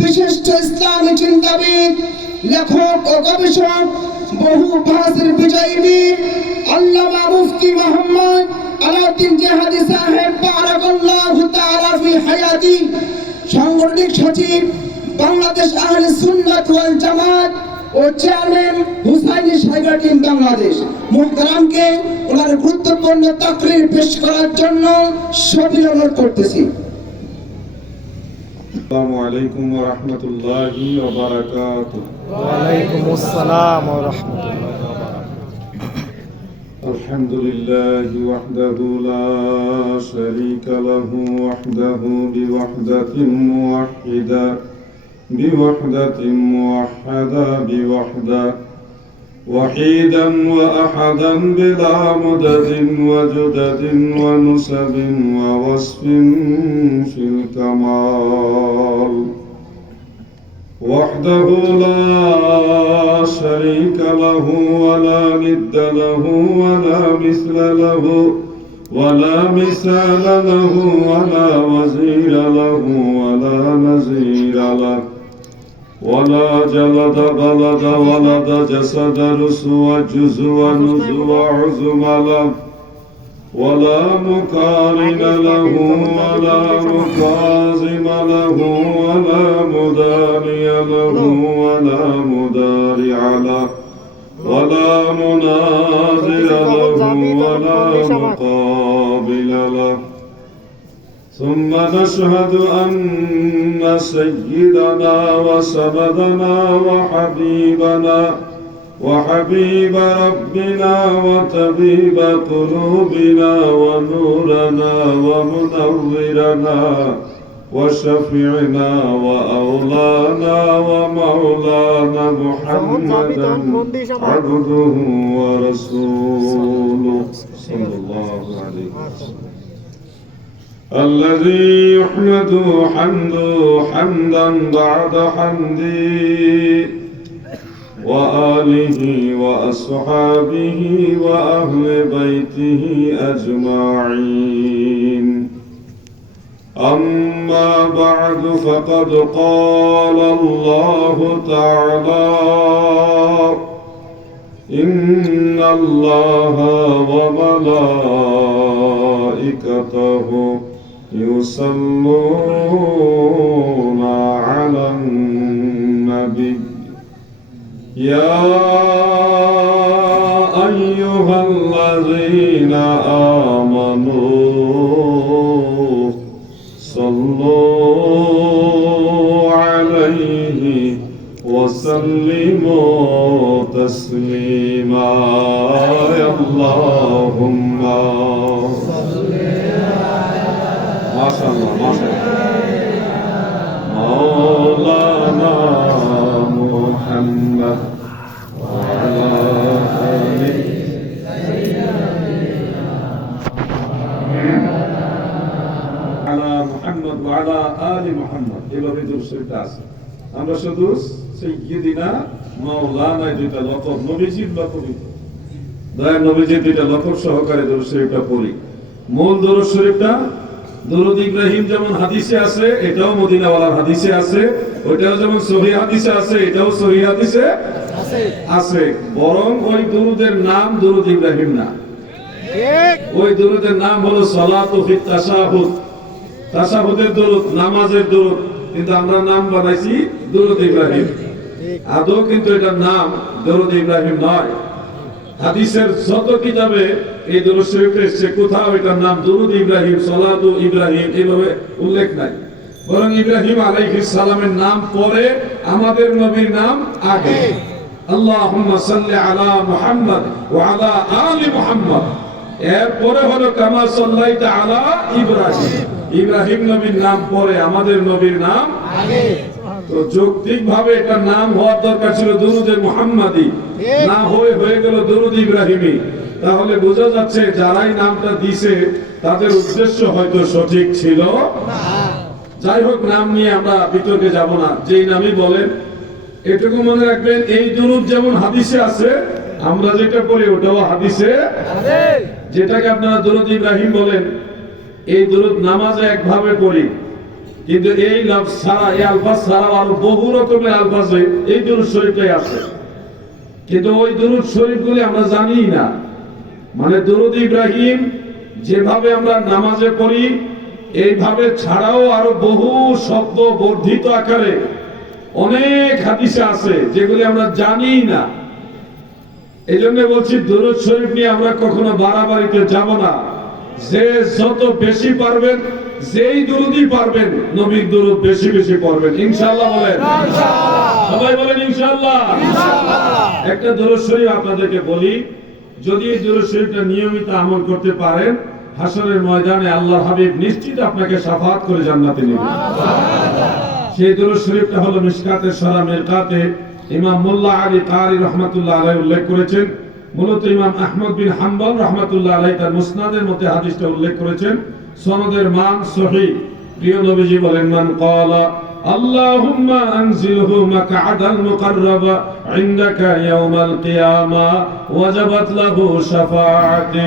বিশিষ্ট ইসলামী চিন্তাবিদ, লেখক ও গবেষক, বহু ভাষার বিজয়ী বীর আল্লামা মুফতি মুহাম্মদ আলাউদ্দিন জিহাদি সাহেব বারাকাল্লাহু তাআলা ফি হায়াতি, সাংগঠনিক সচিব বাংলাদেশ আহলে সুন্নাত ওয়াল জামাত ও chairman Hussaini cyber team Bangladesh. মুহতারামকে ওনার গুরুত্বপূর্ণ তাকরীর পেশ করার জন্য সবিনয় অনুরোধ করতেছি। আসসালামু আলাইকুম ওয়া রাহমাতুল্লাহি ওয়া বারাকাতুহু। ওয়া আলাইকুমুস সালাম ওয়া রাহমাতুল্লাহি ওয়া বারাকাতুহু। আলহামদুলিল্লাহি ওয়াহদাহু লা শারীকা লাহু ওয়াহদাহু বিওয়াহদাতিন মুওয়াহহিদা বিওয়াহদাতিন মুওয়াহহাদা বিওয়াহদা وحيدا وأحدا بلا مدد وجدد ونسب ووصف في الكمال وحده لا شريك له ولا ند له ولا مثل له ولا مثال له ولا وزير له ولا نزير له ولا جلد غلد ولد جسد رسو جزو نزو عزم له ولا مقارن له ولا مقازم له ولا مداني له ولا مدارع له ولا مناظر له ولا مقابل له. ثم نشهد أن سيدنا وسندنا وحبيب ربنا وطبيب قلوبنا ونورنا ومنورنا وشفيعنا وأولانا ومولانا محمدا عبده ورسوله صلى الله عليه وسلم الذي يحمد حمدا بعد حمدي وآله وأصحابه وأهل بيته أجمعين. أما بعد فقد قال الله تعالى إن الله وملائكته يصلون على النبي يا أيها الذين آمنوا صلوا عليه وسلموا تسليما. يا اللهم ما شاء الله مولانا محمد وعلى آله على محمد وعلى آل محمد এভাবে দরুদ শরীফটা আছে। আমরা শুধু সাইয়্যিদিনা মাওলানা দুইটা লকব নবীজির লকবই দয়ার নবীজির দুইটা লকব সহকারে দরুদ শরীফটা পড়ি। মূল দরুদ শরীফটা দরুদ ইব্রাহিম যেমন হাদিসে আছে এটাও মদিনাওয়ালার হাদিসে আছে, ওইটাও যেমন সহিহ হাদিসে আছে এটাও সহিহ হাদিসে আছে। বরং ওই দরুদের নাম দরুদ ইব্রাহিম না, ওই দরুদের নাম হলো সালাতু ফিত তাশাহুদ, তাশাহুদের দরুদ, নামাজের দরুদ, কিন্তু আমরা নাম বানাইছি দরুদ ইব্রাহিম। আদৌ কিন্তু এটার নাম দরুদ ইব্রাহিম নয়। হাদিসের যত কিতাবে এই দরুদ শরীফ এসেছে কোথাও এটার নাম দরুদ ইব্রাহিম, সালাতু ইব্রাহিম এভাবে উল্লেখ নাই। বরং ইব্রাহিম আলাইহিস সালামের নাম পরে, আমাদের নবীর নাম আগে। আল্লাহুম্মা সাল্লি আলা মুহাম্মদ ওয়া আলা আলি মুহাম্মদ, এরপরে হলো কামা সাল্লাইতা আলা ইব্রাহিম। ইব্রাহিম নবীর নাম পরে, আমাদের নবীর নাম আগে। তো যৌক্তিক ভাবে এটার নাম হওয়ার দরকার ছিল দরুদে মুহাম্মাদি, না হয়ে গেল দরুদ ইব্রাহিমি। তাহলে বোঝা যাচ্ছে যারাই নামটা দিছে তাদের উদ্দেশ্য হয়তো সঠিক ছিল না। যাই হোক, নাম নিয়ে আমরা বিতর্কে যাব না, যেই নামই বলেন। এটুকু মনে রাখবেন, এই দরুদ যেমন হাদিসে আছে, আমরা যেটা করি ওটাও হাদিসে আছে। যেটাকে আপনারা দরুদ ইব্রাহিম বলেন, এই দরুদ নামাজে একভাবে পড়ি, কিন্তু এই লফজ ছাড়া, এই আলফাজ ছাড়া আরো বহু রকমের আলফাজে এই দুরূদ শরীফটাই আছে, কিন্তু ওই দুরূদ শরীফগুলি আমরা জানি না। মানে দুরূদ ইব্রাহিম যেভাবে আমরা নামাজে পড়ি, এইভাবে ছাড়াও আরো বহু শব্দ বর্ধিত আকারে অনেক হাদিসে আছে যেগুলি আমরা জানি না। এই জন্য বলছি দুরূদ শরীফ নিয়ে আমরা কখনো বাড়াবাড়িতে যাব না। যে যত বেশি পারবেন, যেই দুরূদই পারবেন, নবীর দুরূদ বেশি বেশি পড়বেন ইনশাআল্লাহ। বলেন সবাই, বলেন ইনশাআল্লাহ। একটা দুরূদ শরীফ আপনাদেরকে বলি, যদি এই দুরূদ শরীফটা নিয়মিত আমল করতে পারেন, হাসরের ময়দানে আল্লাহর হাবিব নিশ্চিত আপনাকে শাফাআত করে জান্নাতে নেবেন। সেই দুরূদ শরীফটা হলো মিশকাতের সরা মিরকাতে ইমাম মোল্লা আলী কারি রহমাতুল্লাহ আলাইহি উল্লেখ করেছেন। মূলত ইমাম আহমদ বিন হাম্বল রহমাতুল্লাহ আলাইহি তার মুসনাদের মধ্যে হাদিসটা উল্লেখ করেছেন। সনদের মান সহিহ। প্রিয় নবীজি বলেন, মান ক্বালা আল্লাহুম্মা আনজিলহু মাকআদাল মুকাররাবা ইনদাকা ইয়াউমাল কিয়ামা ওয়াজাবাত লাহু শাফাআতি।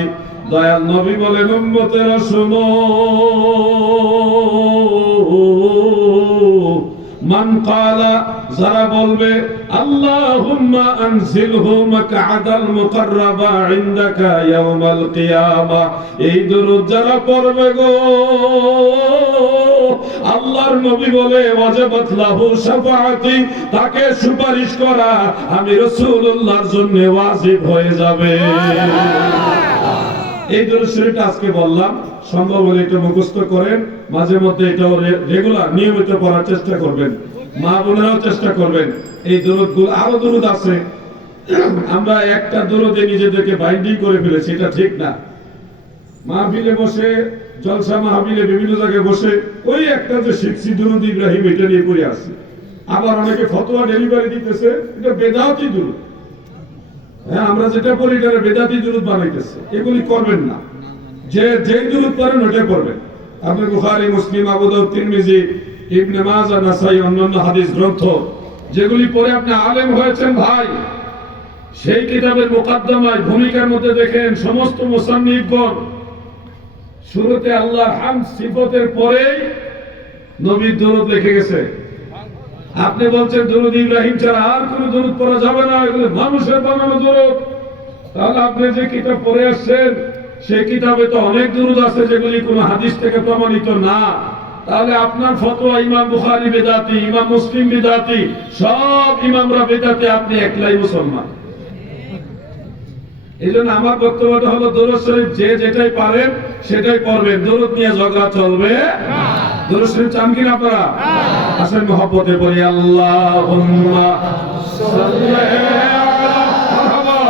দয়াল নবী বলেন, উম্মতেরা শোনো, মান ক্বালা যারা বলবে, আল্লাহুম্মা আনজিলহু মাকআদাল মুকাররাবা ইনদাকা ইয়াউমাল কিয়ামা, এই দুরূদ যারা পড়বে গো, আল্লাহর নবী বলে, ওয়াজাবাত লাহু শাফাআতি, তাকে সুপারিশ করা আমি রাসূলুল্লাহর জন্য ওয়াজিব হয়ে যাবে। এই দুরূদ শরীফটা আজকে বললাম, সম্ভব হলে এটা মুখস্থ করেন, মাঝে মধ্যে এটাও রেগুলার নিয়মিত পড়ার চেষ্টা করবেন, মা বোনেরাও চেষ্টা করবেন। এই দুরূদগুলো, আরো দুরূদ আছে, আমরা একটা দুরূদে নিজেদেরকে বাইন্ডিং করে ফেলেছি, এটা ঠিক না। মাহফিলে বসে, জলসা মাহফিলে বিভিন্ন জায়গায় বসে ওই একটা যে শিখছি দুরূদ ইব্রাহিম, এটা নিয়ে পড়ে আসি। আবার অনেকে ফতোয়া ডেলিভারি দিতেছে, এটা বেদাতি দুরূদ। হ্যাঁ, আমরা যেটা পড়ি এটা বেদাতি দুরূদ বানাইতেছে, এগুলি করবেন না। যেই দুরূদ পড়েন ওইটাই পড়বেন। আপনি বুখারী, মুসলিম, আবু দাউদ, তিরমিজি, ইবনে মাজাহ, নাসাই, অন্যান্য হাদিস গ্রন্থ যেগুলি পড়ে আপনি আলেম হয়েছেন ভাই, সেই কিতাবের মুকাদ্দমায় ভূমিকার মধ্যে দেখেন সমস্ত মুসান্নিফগণ শুরুতে আল্লাহর হামদ সিফতের পরেই নবীর দুরূদ লিখে গেছে। আপনি বলছেন দুরূদ ইব্রাহিম ছাড়া আর কোন দুরূদ পড়া যাবে না, এগুলো মানুষের বানানো দুরূদ। তাহলে আপনি যে কিতাব পড়ে আসছেন, সেই কিতাবে তো অনেক দুরূদ আছে যেগুলি কোনো হাদিস থেকে প্রমাণিত না। তাহলে আপনার ফতোয়া ইমাম বুখারী বেদাতি, ইমাম মুসলিম বেদাতি, সব ইমামরা বেদাতি, আপনি একলাই মুসলমান। এই জন্য আমার বক্তব্যটা হলো, দুরূদ শরীফ যে যেটাই পারেন সেটাই পড়বেন, দুরূদ নিয়ে ঝগড়া চলবে না। দুরূদ শরীফ চান কিনা আপনারা? আসেন মহব্বতে পড়ি, আল্লাহুম্মা সাল্লি আলা মারহাবা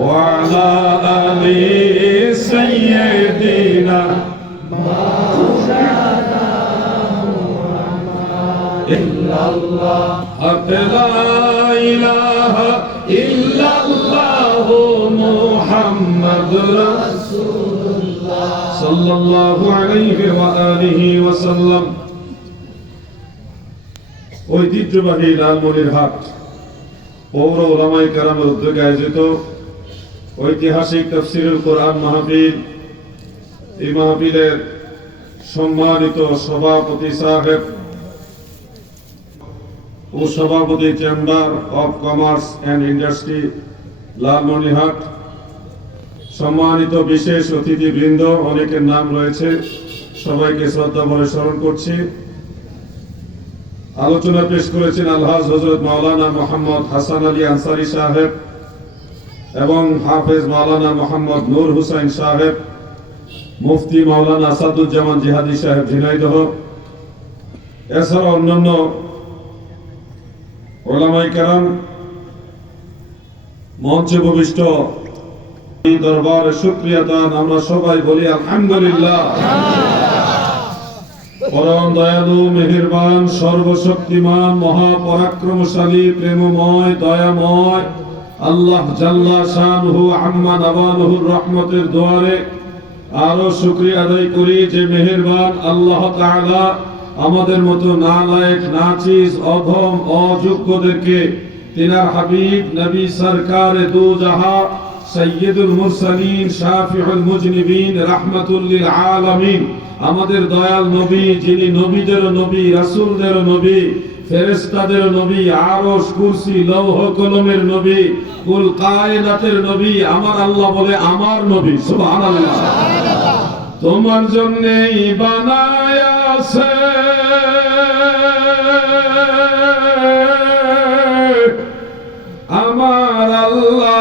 ওয়া আলা আলি সাইয়্যিদিনা ইল্লাল্লাহ, লা ইলাহা ইল্লাল্লাহ, মুহাম্মাদুর রাসূলুল্লাহ সাল্লাল্লাহু আলাইহি ওয়া আলিহি ওয়া সাল্লাম। ঐতিহ্যবাহী লালমনিরহাট পৌর উলামায়ে কেরামের উদ্যোগে আয়োজিত ঐতিহাসিক তাফসীরুল কোরআন মাহফিল, এই মাহফিলের সম্মানিত সভাপতি সাহেব ও সভাপতি chamber of commerce and industry Lalmonirhat, সম্মানিত বিশেষ অতিথিবৃন্দ, অনেকের নাম রয়েছে, সবাইকে শ্রদ্ধা ভরে স্মরণ করছি। আলোচনা পেশ করেছেন আলহাজ হযরত মাওলানা মোহাম্মদ হাসান আলী আনসারী সাহেব এবং হাফেজ মাওলানা মোহাম্মদ নূর হুসাইন সাহেব, মুফতি মাওলানা আসাদুজ্জামান জিহাদি সাহেব ঝিনাইদহ, এছাড়া অন্যান্য উলামায়ে কেরাম, মঞ্চে উপবিষ্ট দরবারে শুকরিয়া দান আমরা সবাই বলি আলহামদুলিল্লাহ। পরম দয়ালু, মেহেরবান, সর্বশক্তিমান, মহাপরাক্রমশালী, প্রেমময়, দয়াময় আল্লাহ জাল্লা শানুহু আম্মা নওয়ালুহুর রহমতের দুয়ারে আরো শুকরিয়া আদায় করি যে মেহেরবান আল্লাহ তাআলা আমাদের মতো নালায়েক, নাচিজ, অধম, অযোগ্যদেরকে তিনার হাবিব নবী সরকারে দু জাহান সাইয়্যিদুল মুরসালিন, শাফিউল মুজনিবিন, রাহমাতুল লিল আলামিন, আমাদের দয়াল নবী, যিনি নবীদেরও নবী, রাসূলদেরও নবী, ফেরেশতাদের নবী, আরশ, কুরসি, লৌহ কলমের নবী, কুল কায়নাতের নবী, আমার আল্লাহ বলে আমার নবী, সুবহানাল্লাহ। তোমার জন্যই বানায়াছে আমার আল্লাহ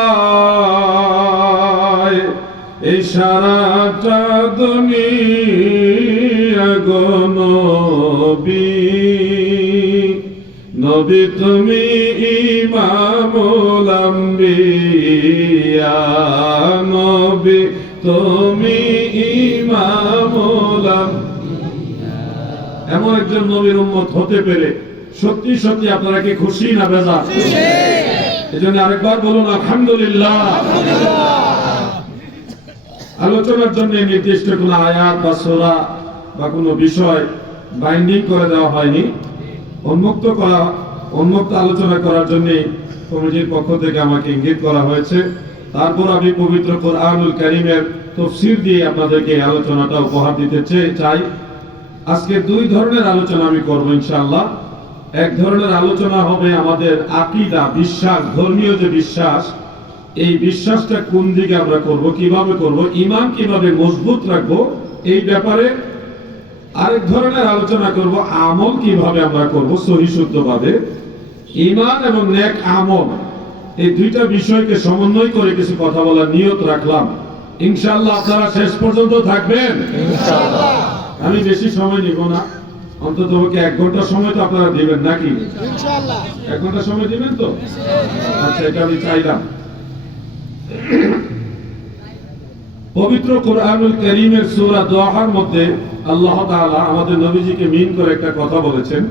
এই সারাটা দুনিয়া গো নবী, নবী তুমি ইমামুল আম্বিয়া, নবী তুমি ইমামুল আম্বিয়া। এমন একজন নবীর উম্মত হতে পেরে সত্যি সত্যি আপনারা কি খুশি না বেজার? এজন্য আরেকবার বলুন আলহামদুলিল্লাহ। আলোচনার জন্য নির্দিষ্ট কোন আয়াত বা সূরা বা কোনো বিষয় বাইন্ডিং করে দেওয়া হয়নি। উন্মুক্ত আলোচনা করার জন্য কমিটির পক্ষ থেকে আমাকে ইঙ্গিত করা হয়েছে। তারপর আমি পবিত্র কোরআনুল কারীমের তাফসীর দিয়ে আপনাদেরকে এই আলোচনাটা উপহার দিতে চাই। আজকে দুই ধরনের আলোচনা আমি করব ইনশাআল্লাহ। এক ধরনের আলোচনা হবে আমাদের আকীদা, বিশ্বাস, ধর্মীয় যে বিশ্বাস, এই বিশ্বাসটা কোন দিকে আমরা করব, কিভাবে করব, ঈমান কিভাবে মজবুত রাখব, এই ব্যাপারে। আরেক ধরনের আলোচনা করব আমল কিভাবে আমরা করব সহি শুদ্ধভাবে। ঈমান এবং নেক আমল এই দুইটা বিষয়কে সমন্বয় করে কিছু কথা বলার নিয়ত রাখলাম। ইনশাআল্লাহ আপনারা শেষ পর্যন্ত থাকবেন ইনশাআল্লাহ। আমি বেশি সময় নিব না, অন্তত 1 ঘন্টা সময় তো আপনারা দিবেন নাকি? ইনশাআল্লাহ 1 ঘন্টা সময় দিবেন তো? আচ্ছা, এটা আমি চাইলাম। পবিত্র কোরআনুল কারীমের সূরা দোহার মধ্যে আল্লাহ তাআলা আমাদের নবীজিকে মিন করে একটা কথা বলেছেন।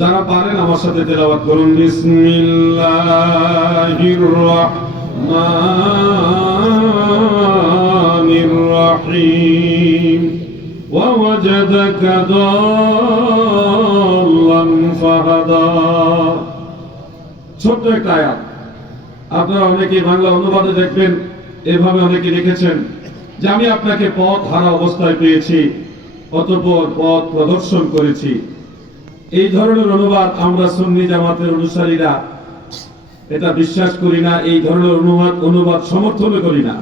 যারা পারেন আমার সাথে তেলাওয়াত করুন। বিসমিল্লাহির রাহমানির রাহিম। ওয়া ওয়াজাদাকা দাল্লান ফাহাদা। ছোট্ট একটা আয়াত। আপনারা অনেকে বাংলা অনুবাদে দেখবেন এভাবে অনেকে লিখেছেন যে আমি আপনাকে পথ হারা অবস্থায় পেয়েছি, অতঃপর পথ প্রদর্শন করেছি। এই ধরনের অনুবাদ আমরা সুন্নি জামাতের অনুসারীরা এটা বিশ্বাস করি না, এই ধরনের অনুবাদ সমর্থন করি না।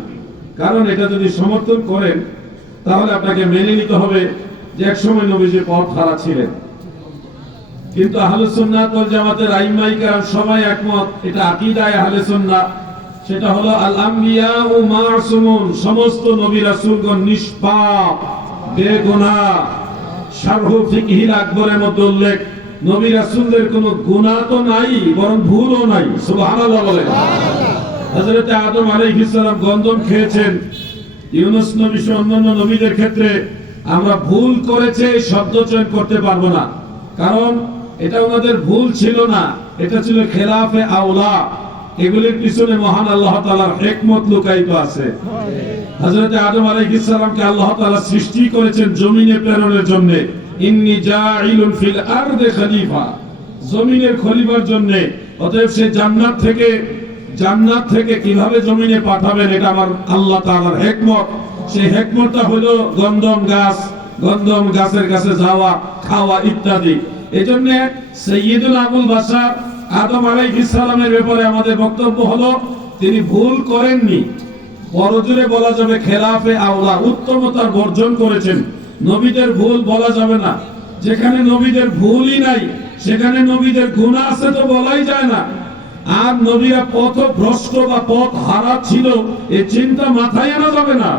কারণ এটা যদি সমর্থন করেন তাহলে আপনাকে মেনে নিতে হবে যে একসময় নবীজি পথ হারা ছিলেন। কিন্তু আহলে সুন্নাত ওয়াল জামাতের আইম্মায়ে কেরাম সবাই একমত, এটা আকীদায়ে আহলে সুন্নাহ, সেটা হলো আল আম্বিয়া ও মাসুমুন, সমস্ত নবী রাসূলগণ নিষ্পাপ, বেগুনাহ। শারহ ফিকহিল আকবরের মধ্যে উল্লেখ, নবী রাসূলদের কোনো গুনাহ তো নাই, বরং ভুলও নাই। সুবহানাল্লাহ বলেন। হযরত আদম আলাইহিস সালাম গন্ধম খেয়েছেন, ইউনূস নবী সহ অন্যান্য নবীদের ক্ষেত্রে আমরা ভুল করেছে শব্দ চয়ন করতে পারবো না, কারণ এটা ওনাদের ভুল ছিল না, এটা ছিল খেলাফে আওলা। এগুলির পিছনে মহান আল্লাহ তাআলার হিকমত লুকায়িত আছে। হযরত আদম আলাইহিস সালামকে আল্লাহ তাআলা সৃষ্টি করেছেন জমিনে প্রেরণের জন্য। ইন্নী জাঈলুন ফিল আরদি খলিফা, জমিনের খলিফার জন্য। অতএব সে জান্নাত থেকে কিভাবে জমিনে পাঠাবেন, এটা আমার আল্লাহ তাআলার হিকমত। সেই হিকমতটা হলো গন্ধম গাছের কাছে যাওয়া, খাওয়া ইত্যাদি। এজন্য সাইয়্যিদুল আবুল বাশার আদম আলাইহিস সালামের ব্যাপারে আমাদের বক্তব্য হলো তিনি ভুল করেননি, বড়জোরে বলা যাবে খেলাফে আওলা, উত্তমতার বর্জন করেছেন। নবীদের ভুল বলা যাবে না। যেখানে নবীদের ভুলই নাই সেখানে নবীদের গুনাহ আছে তো বলাই যায় না। আর নবীরা পথভ্রষ্ট বা পথ হারা ছিল এই চিন্তা মাথায় আনা যাবে না।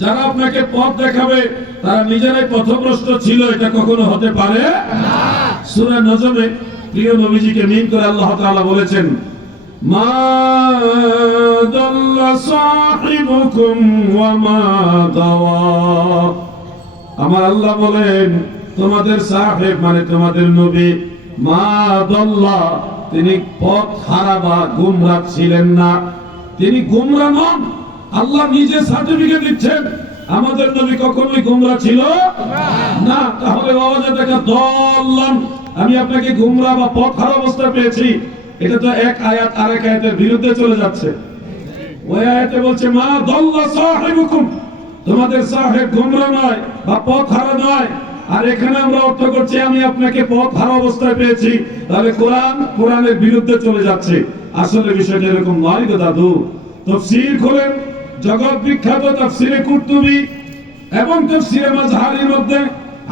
যারা আপনাকে পথ দেখাবে তারা নিজেরাই পথভ্রষ্ট ছিল, এটা কখনো হতে পারে না। সূরা নজমে প্রিয় নবীজিকে মিন করে আল্লাহ তাআলা বলেছেন, মা দাল্লা সাহিবুকুম ওয়া মা গাওয়া। আমার আল্লাহ বলেন তোমাদের সাহেব মানে তোমাদের নবী, মা দাল্লা, তিনি পথ হারা বা গুমরাহ ছিলেন না, তিনি গুমরাহ নন। আল্লাহ নিজে সার্টিফিকেট দিচ্ছেন আমাদের নবী কখনোই গুমরাহ ছিল না। তাহলে ওয়াজাদাকা দাল্লান, আমি আপনাকে গুমরাহ বা পথ হারা অবস্থা পেয়েছি, এটা তো এক আয়াত আরেক আয়াতের বিরুদ্ধে চলে যাচ্ছে। ওই আয়াতে বলছে মা দাল্লা সাহিবুকুম, তোমাদের সাহেব গোমরা নয় বা পথ হারা নয়। আর এখানে আমরা অর্থ করছি আমি আপনাকে পথ হারা অবস্থায় পেয়েছি, তাহলে কোরআনের বিরুদ্ধে চলে যাচ্ছে। আসলে বিষয়টা এরকম নয় গো দাদু। তাফসীর খোলেন, জগৎ বিখ্যাত তাফসীরে কুরতুবী এবং তাফসীরে মাজহারির মধ্যে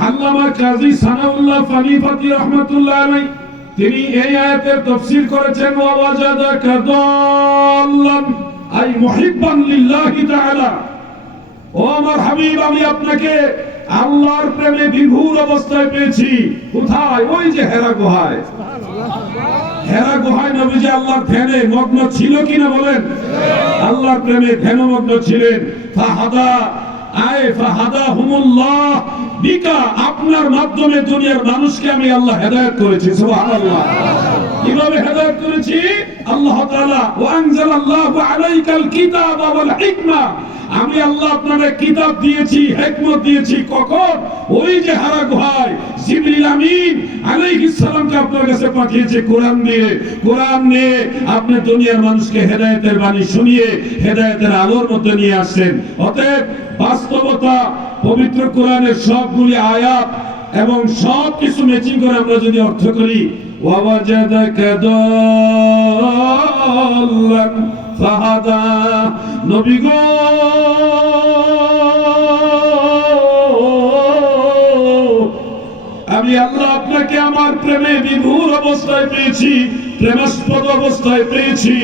আল্লামা কাজী সানাউল্লাহ ফানিফাতি রাহমাতুল্লাহ আলাইহি তিনি এই আয়াতের তাফসীর করেছেন ওয়া ওয়াজাদাকা দাল্লান আই মুহিব্বান লিল্লাহি তাআলা। ও আমার হাবিব, আমি আপনাকে আল্লাহর প্রেমে বিভোর অবস্থায় পেয়েছি। কোথায়? ওই যে হেরা গুহায়। হেরা গুহায় নবীজি আল্লাহর ধ্যানে মগ্ন ছিল কিনা বলেন? আল্লাহর প্রেমে ধ্যানমগ্ন ছিলেন। ফাহাদাহুমুল্লাহ বিকা, আপনার মাধ্যমে দুনিয়ার মানুষকে আমি আল্লাহ হেদায়েত করেছি। সুবহানাল্লাহ। কিভাবে হেদায়েত করেছি? আল্লাহ তাআলা ওয়া আনজালাল্লাহু আলাইকাল কিতাবা ওয়াল হিকমা, আমি আল্লাহ আপনাকে কিতাব দিয়েছি, হিকমত দিয়েছি। কখন? ওই যে হারা গুহায় জিবরিল আমিন আলাইহিস সালামকে আপনার কাছে পাঠিয়েছে কোরআন দিয়ে। কোরআন নিয়ে আপনি দুনিয়ার মানুষকে হেদায়েতের বাণী শুনিয়ে হেদায়েতের আলোর মধ্যে নিয়ে আসেন। অতএব বাস্তবতা পবিত্র কোরআনের সবগুলি আয়াত এবং সব কিছু ম্যাচিং করে আমরা যদি অর্থ করি, ওয়াজাদাকা দাল্লান ফাহাদা, নবী গো আমি আল্লাহ আপনাকে আমার প্রেমে বিভোর অবস্থায় পেয়েছি, প্রেমাস্পদ অবস্থায় পেয়েছি।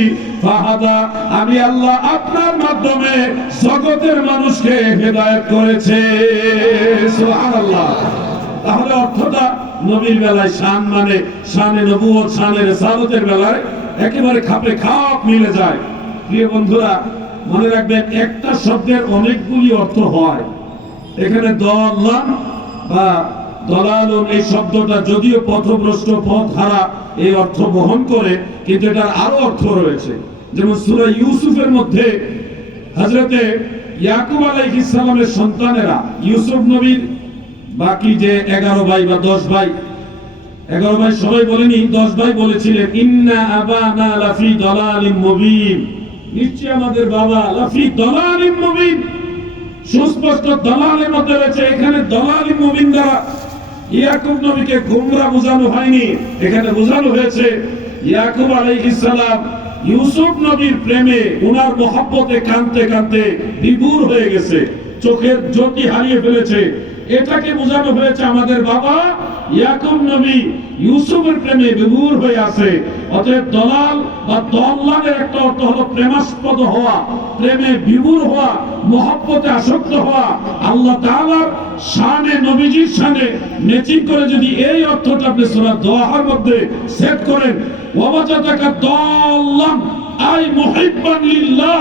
ফাহাদা, আমি আল্লাহ আপনার মাধ্যমে জগতের মানুষকে হেদায়েত করেছে। সুবহানাল্লাহ। তাহলে অর্থটা নবীর বেলায় শান মানে শানে নবুয়ত, শানে রিসালাতের বেলায় একেবারে খাপে খাপ মিলে যায়। প্রিয় বন্ধুরা, মনে রাখবেন একটা শব্দের অনেকগুলি অর্থ হয়। এখানে দাল্লান বা দালালুন এই শব্দটা যদিও পথভ্রষ্ট, পথ হারা এই অর্থ বহন করে, কিন্তু এটার আরো অর্থ রয়েছে। যেমন সূরা ইউসুফের মধ্যে হযরতে ইয়াকুব আলাইহিস সালামের সন্তানেরা, ইউসুফ নবীর বাকি যে 11 ভাই বা 10 ভাই, 11 ভাই সবাই বলেনি, 10 ভাই বলেছিলেন ইন্না আবানা লাফি দালালিম মুবিন, নিশ্চয়ই আমাদের বাবা লাফি দালালিম মুবিন, সুস্পষ্ট দালালের মধ্যে রয়েছে। এখানে দালালিম মুবিন দ্বারা ইয়াকুব নবীকে গোমরা বোঝানো হয়নি, এখানে বোঝানো হয়েছে ইয়াকুব আলাইহিস সালাম ইউসুফ নবীর প্রেমে, উনার মহব্বতে কাঁদতে কাঁদতে বিভোর হয়ে গেছে, চোখের জ্যোতি হারিয়ে ফেলেছে। এটাকে বোঝানো হয়েছে আমাদের বাবা ইয়াকুব নবী ইউসুফের প্রেমে বিভোর হয়ে আছে। অতএব দলাল বা দল্লানের একটা অর্থ হলো প্রেমাস্পদ হওয়া, প্রেমে বিভোর হওয়া, মহব্বতে আসক্ত হওয়া। আল্লাহ তাআলার শানে, নবীজির শানে ম্যাচিং করে যদি এই অর্থটা আপনি সূরা দোহার মধ্যে সেট করেন, ওয়াজাদাকা দাল্লান আই মুহিব্বান লিল্লাহ,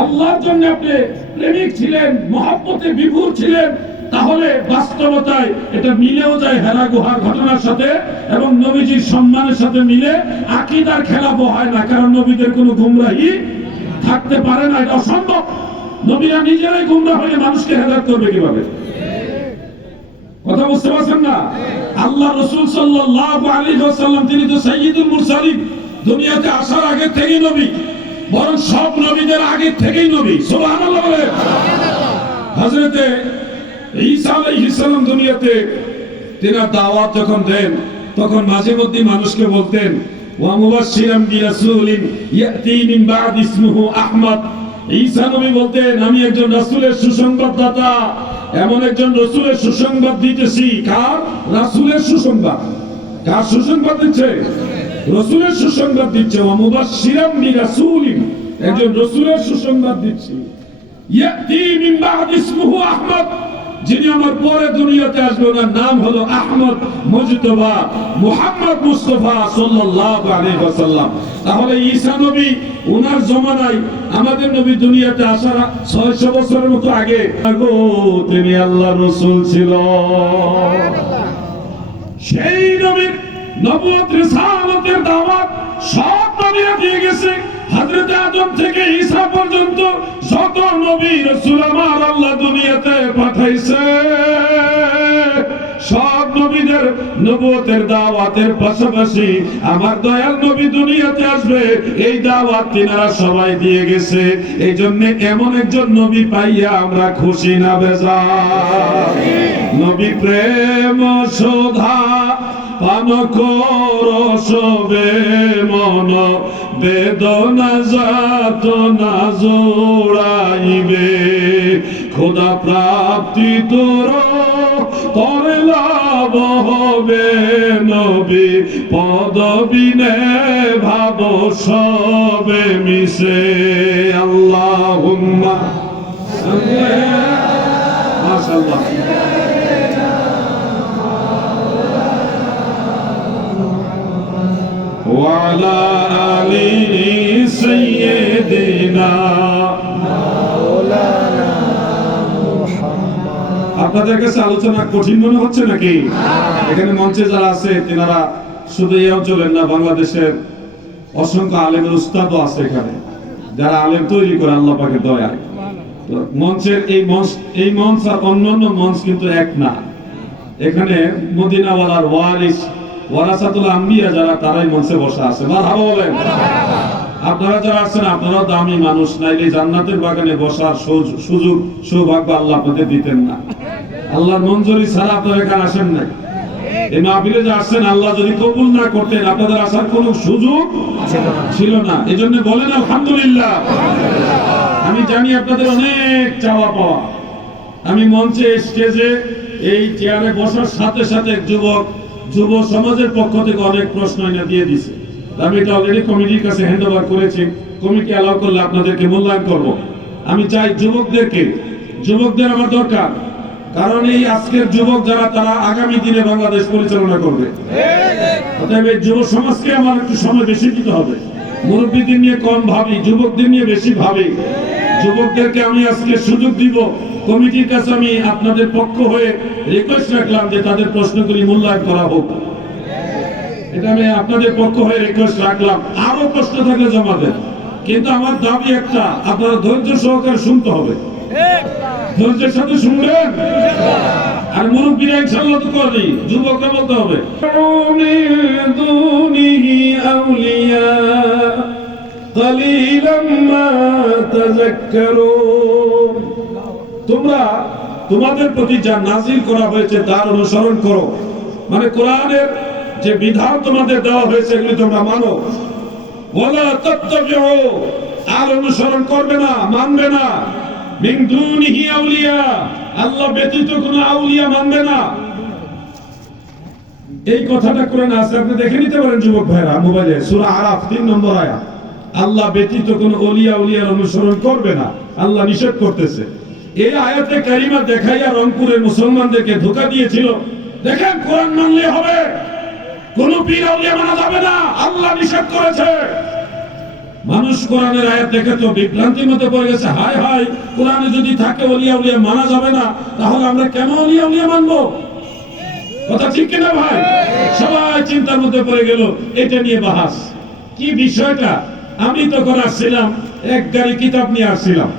আল্লাহর জন্য আপনি প্রেমিক ছিলেন, মহব্বতে বিভোর ছিলেন, তাহলে বাস্তবতায় এটা মিলেও যায় হেরা গুহার ঘটনার সাথে এবং নবীজির সম্মানের সাথে মিলে। আকীদার খেলাফ হয় না, কারণ নবীদের কোনো গুমরাহি থাকতে পারে না, এটা অসম্ভব। নবীরা নিজেরাই গুমরা হয়ে মানুষকে হেদায়েত করবে কিভাবে? কথা বুঝতে পারছেন না? আল্লাহ রাসূল সাল্লাল্লাহু আলাইহি ওয়াসাল্লাম তিনি তো সাইয়্যিদুল মুরসালিন, দুনিয়াতে আসার আগে থেকেই নবী, বরং সব নবীদের আগে থেকেই নবী। সুবহানাল্লাহ বলে। হযরতে ঈসা আলাইহিস সালাম দুনিয়াতে তিনি দাওয়াত যখন দেন, তখন মাঝে মধ্যে মানুষকে বলতেন ওয়া মুবাশশিরাম বিরাসূলিন ইয়াতি মিন বা'দ ইসমুহু আহমদ। ঈসা নবী বলতেন আমি একজন রাসূলের সুসংবাদদাতা, এমন একজন রাসূলের সুসংবাদ দিতেছি। কার? রাসূলের সুসংবাদ। কার সুসংবাদ দিচ্ছে? রাসূলের সুসংবাদ দিচ্ছে। ওয়া মুবাশশিরাম বিরাসূলিন, একজন রাসূলের সুসংবাদ দিচ্ছি। ইয়াতি মিন বা'দ ইসমুহু আহমদ, যিনি আমার পরে দুনিয়াতে আসবে, ওনার নাম হলো আহমদ মুজতবা মুহাম্মদ মুস্তাফা সাল্লাল্লাহু আলাইহি ওয়াসাল্লাম। তাহলে ঈসা নবী ওনার জমানায় আমাদের নবী দুনিয়াতে আসার 600 বছরের মতো আগে তিনি আল্লাহর রাসূল ছিল। সেই নবীর নবুয়ত রিসালাতের দাওয়াত সব নবীরা দিয়ে গেছে। হযরত আদম থেকে ঈসা পর্যন্ত যত নবী রাসূল আমার আল্লাহ দুনিয়াতে পাঠাইছে, সব নবীদের নবুয়ত নবুয়তের দাওয়াতের পাশাপাশি আমার দয়াল নবী দুনিয়াতে আসবে এই দাওয়াত তিনারা সবাই দিয়ে গেছে। এই জন্য এমন একজন নবী পাইয়া আমরা খুশি না বেজার। নবী প্রেম শোধা পান করো সবে মন বেদনা যাত না জোড়াইবে খোদা প্রাপ্তি তোর তরে লাভ হবে নবী পদবিনে ভাব সবে মিশে আল্লাহুম্মা মাশাআল্লাহ। وعلى آل سيدنا مولانا محمد। আপনাদের কাছে আলোচনা কঠিন মনে হচ্ছে নাকি? এখানে মঞ্চে যারা আছে তিনারা শুধু এই অঞ্চলের না, বাংলাদেশের অসংখ্য আলেমের উস্তাদও আছে এখানে, যারা আলেম তৈরি করে আল্লাহ পাকের দয়ায়। তো মঞ্চের এই মঞ্চ আর অন্যান্য মঞ্চ কিন্তু এক না। এখানে মদিনাওয়ালার ওয়ারিস ওয়ারাসাতুল আম্বিয়া যারা, তারাই মঞ্চে বসা আছে। মারহাবা বলেন। আপনারা যারা আছেন আপনারাও দামি মানুষ, নাইলে জান্নাতের বাগানে বসার সুযোগ সৌভাগ্য আল্লাহ আপনাদের দিতেন না। আল্লাহর মঞ্জুরি ছাড়া আপনারা এখানে আসেন নাই। এই মাহফিলে যে আসছেন আল্লাহ যদি কবুল না করতেন আপনাদের আসার কোনো সুযোগ ছিল না। এজন্য বলেন আলহামদুলিল্লাহ। আমি জানি আপনাদের অনেক চাওয়া পাওয়া। আমি মঞ্চে স্টেজে এই চেয়ারে বসার সাথে সাথে যুব সমাজের পক্ষ থেকে অনেক প্রশ্ন এনে দিয়ে দিছে। আমি এটা অলরেডি কমিটির কাছে হ্যান্ড ওভার করেছি। কমিটি অ্যালাউ করলে আপনাদেরকে মূল্যায়ন করব। আমি চাই যুবকদের আমার দরকার, কারণ এই আজকের যুবক যারা, তারা আগামী দিনে বাংলাদেশ পরিচালনা করবে। অতএব এই যুব সমাজকে আমার একটু সময় বেশি দিতে হবে। মুরব্বীদের নিয়ে কম ভাবি, যুবকদের নিয়ে বেশি ভাবি। যুবকদেরকে আমি আজকে সুযোগ দিব। কমিটির কাছে আমি আপনাদের পক্ষ হয়ে রিকোয়েস্ট রাখলাম যে তাদের প্রশ্নগুলি মূল্যায়ন করা হোক। এটা আমি আপনাদের পক্ষ হয়ে রিকোয়েস্ট রাখলাম। আরো প্রশ্ন থাকলে জমা দেন, কিন্তু আমার দাবি একটা, আপনারা ধৈর্য সহকারে শুনতে হবে। ধৈর্যের সাথে শুনবেন। আর মুরব্বীরা ইনশাআল্লাহ তো করি, যুবকরা বলতে হবে তোমরা তোমাদের প্রতি যা নাজিল করা হয়েছে তার অনুসরণ করো। মানে কোরআনের যে বিধান তোমাদের দেওয়া হয়েছে এগুলি তোমরা মানো। ওয়ালা তাত্তাবিউ, আর অনুসরণ করবে না, মানবে না। মিন দুনিহি আউলিয়া, আল্লাহ ব্যতীত কোনো আউলিয়া মানবে না। এই কথাটা কোরআনে আছে, আপনি দেখে নিতে পারেন যুবক ভাইরা মোবাইলে। সূরা আরাফ 3 নম্বর আয়াত। আল্লাহ ব্যতীত কোনো ওলিয়ার অনুসরণ করবে না, আল্লাহ নিষেধ করতেছে। এই আয়াতে কারিমা দেখাইয়া রংপুরের মুসলমানদেরকে ধোঁকা দিয়েছিল। দেখেন, কোরআন মানলে হবে, কোন পীর আউলিয়া মানা যাবে না, আল্লাহ নিষেধ করেছে। মানুষ কোরআনের আয়াত দেখে তো বিভ্রান্তির মধ্যে পড়ে গেছে। হায় হায়, কোরআনে যদি থাকে ওলিয়া মানা যাবে না, তাহলে আমরা কেন ওলিয়া মানবো? কথা ঠিক কিনা ভাই? সবাই চিন্তার মধ্যে পড়ে গেল। এটা নিয়ে বাহাস কি বিষয়টা? আমি তখন আসছিলাম, এক গাড়ি কিতাব নিয়ে আসছিলাম।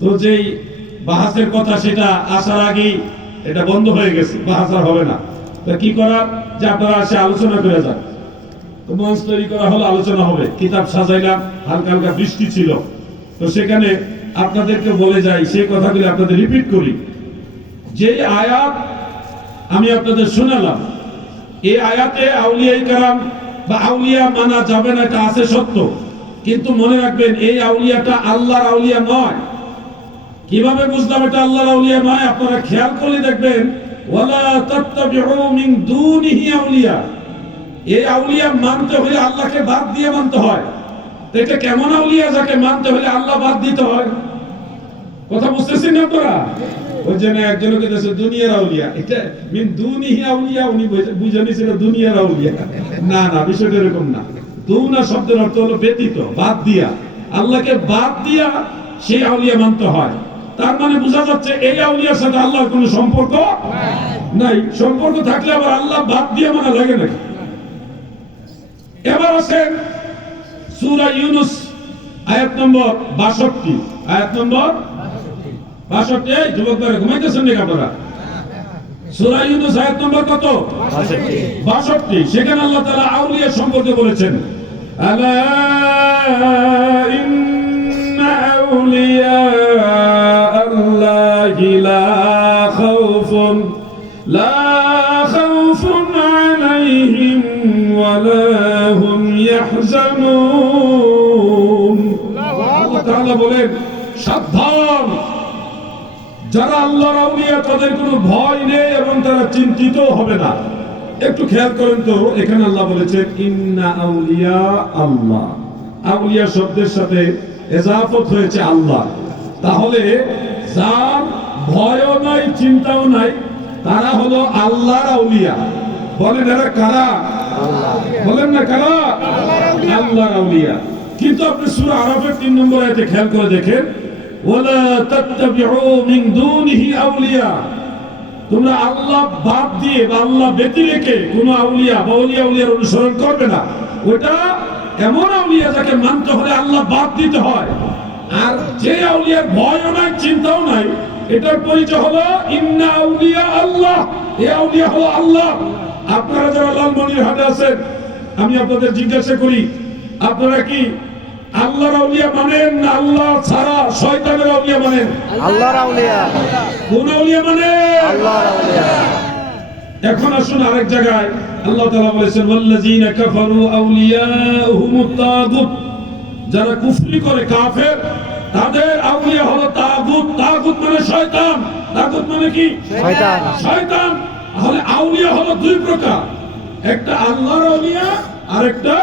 তো যেই বাহাসের কথা, সেটা আসার আগেই এটা বন্ধ হয়ে গেছে, বাহাস আর হবে না। তো কি করার, যে আপনারা আসে আলোচনা করে যান। তো মঞ্চ তৈরি করা হলো, আলোচনা হবে। কিতাব সাজাইলাম, হালকা হালকা বৃষ্টি ছিল। তো সেখানে আপনাদেরকে বলে যাই, সেই কথাগুলি আপনাদের রিপিট করি। যে আয়াত আমি আপনাদের শোনালাম, এই আয়াতে আউলিয়ায়ে কেরাম বা আউলিয়া মানা যাবে না, এটা আছে সত্য। কিন্তু মনে রাখবেন, এই আউলিয়াটা আল্লাহর আউলিয়া নয়। কিভাবে বুঝলাম এটা আল্লাহর আউলিয়া নয়? আপনারা খেয়াল করে দেখবেন, ওয়ালা তাত্তাবিউ মিন দুনিহি আউলিয়া। এই আউলিয়া মানতে হলে আল্লাহকে বাদ দিয়ে মানতে হয়। এটা কেমন আউলিয়া যাকে মানতে হলে আল্লাহ বাদ দিতে হয়? কথা বুঝতেছেন না আপনারা? ওই জন্য একজনকে দেশে দুনিয়ার আউলিয়া, এটা মিন দুনিহি আউলিয়া, উনি বুঝে নিয়েছিল দুনিয়ার আউলিয়া। না না, বিষয়টা এরকম না। দুনা শব্দের অর্থ হলো ব্যতীত, বাদ দিয়া। আল্লাহকে বাদ দিয়া সেই আউলিয়া মানতে হয়। তার মানে বোঝা যাচ্ছে এই আউলিয়ার সাথে আল্লাহর কোনো সম্পর্ক নাই। সম্পর্ক থাকলে আবার আল্লাহ বাদ দিয়ে মানা লাগে নাকি? এবার আসেন সূরা ইউনূস আয়াত নম্বর 62। আয়াত নম্বর 62। যুবকরা ঘুমাইতেছেন নাকি আপনারা? সূরা ইউনূস আয়াত নম্বর কত? 62। সেখানে আল্লাহ তাআলা আউলিয়া সম্পর্কে বলেছেন, আলা ইন্না আউলিয়া আল্লাহি লা খাউফুন আলাইহিম ওয়া লা হুম ইয়াহজানুন। আল্লাহ তাআলা বলেন, সাবধান, যারা আল্লাহর আউলিয়া তাদের কোনো ভয় নেই এবং তারা চিন্তিত হবে না। একটু খেয়াল করেন তো, এখানে আল্লাহ বলেছেন ইন্না আউলিয়া আল্লাহ। আউলিয়া শব্দের সাথে ইজাফত হয়েছে আল্লাহ। তাহলে যার ভয়ও নাই চিন্তাও নাই তারা হলো আল্লাহর আউলিয়া। বলেন এরা কারা? বলেন না কারা? আল্লাহর আউলিয়া। কিন্তু আপনি সূরা আরাফের 3 নম্বর আয়াতে খেয়াল করে দেখেন, ওয়ালা তাত্তাবিউ মিন দুনিহি আউলিয়া, তোমরা আল্লাহ বাদ দিয়ে বা আল্লাহ ব্যতি রেখে কোন আউলিয়া বা ওলিয়ার অনুসরণ করবে না। ওটা এমন আউলিয়া যাকে মানতে হলে আল্লাহ বাদ দিতে হয়। আর যে আউলিয়ার ভয়ও নাই চিন্তাও নাই, এটার পরিচয় হলো ইন্না আউলিয়া আল্লাহ। এই আউলিয়া হলো আল্লাহ। আপনারা যারা লালমনিরহাটে আছেন, আমি আপনাদের জিজ্ঞাসা করি, আপনারা কি আল্লাহর আউলিয়া মানেন না আল্লাহ ছাড়া শয়তানের আউলিয়া মানেন? আল্লাহর আউলিয়া। কোন আউলিয়া মানেন? আল্লাহর আউলিয়া। এখন আসুন আরেক জায়গায় আল্লাহ তাআলা বলেছেন, ওয়াল্লাযীনা কাফারু আউলিয়াহুমুত তাগুত, যারা কুফরি করে কাফের তাদের আউলিয়া হলো তাগুত। তাগুত মানে শয়তান। তাগুত মানে কি? শয়তান। শয়তান। তাহলে আউলিয়া হলো দুই প্রকার, একটা আল্লাহর আউলিয়া আর একটা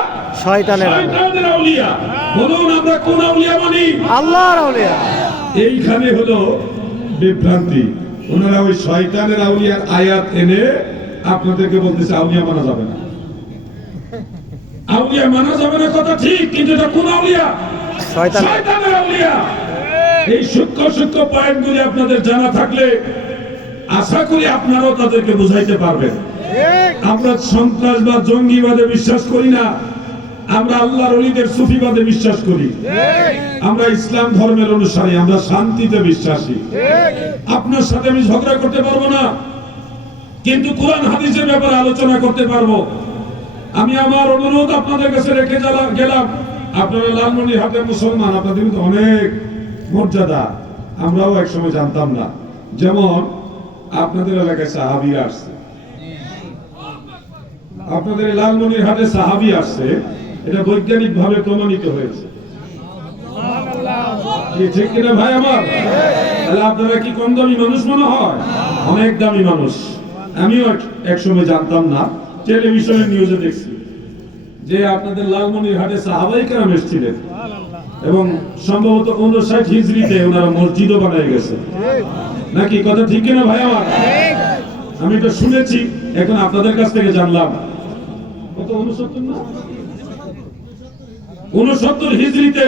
শয়তানের আউলিয়া। বলুন আমরা কোন আউলিয়া মানি? আল্লাহর আউলিয়া। এইখানে হলো বিভ্রান্তি। ওনারা ওই শয়তানের আউলিয়ার আয়াত এনে আপনাদেরকে বলতেছে আউলিয়া মানা যাবে না। আউলিয়া মানা যাবে না কথা ঠিক, কিন্তু এটা কোন আউলিয়া? শয়তানের আউলিয়া। এই সূক্ষ্ম পয়েন্টগুলি আপনাদের জানা থাকলে আশা করি আপনারাও তাদেরকে বুঝাইতে পারবেন। আমরা সন্ত্রাসবাদ জঙ্গিবাদে বিশ্বাস করি না, আমরা আল্লাহর ওলিদের সুফিবাদে বিশ্বাস করি। আমরা ইসলাম ধর্মের অনুসারী, আমরা শান্তিতে বিশ্বাসী। আপনার সাথে আমি ঝগড়া করতে পারবো না, কিন্তু কোরআন হাদিসের ব্যাপারে আলোচনা করতে পারবো। আমি আমার অনুরোধ আপনাদের কাছে রেখে গেলাম, আপনারা লালমনিরহাটের মুসলমান, আপনাদের কিন্তু অনেক মর্যাদা, আমরাও একসময় জানতাম না। যেমন আপনাদের এলাকায় সাহাবীরা আসছে, আপনাদের লালমনিরহাটে সাহাবী আসছে, এটা বৈজ্ঞানিক ভাবে প্রমাণিত হয়েছে। ঠিক কিনা ভাই আমার? তাহলে আপনারা কি কম দামি মানুষ মনে হয়? অনেক দামি মানুষ। আমিও একসময় জানতাম না, টেলিভিশনে নিউজে দেখছি যে আপনাদের লালমনিরহাটে সাহাবায়ে কেরাম এসেছিলেন এবং সম্ভবত 59 হিজরিতে ওনারা মসজিদও বানিয়ে গেছে। নাকি কথা ঠিক কিনা ভাই আমার? আমি এটা শুনেছি, এখন আপনাদের কাছ থেকে জানলাম। কত 69 না? 69 হিজরিতে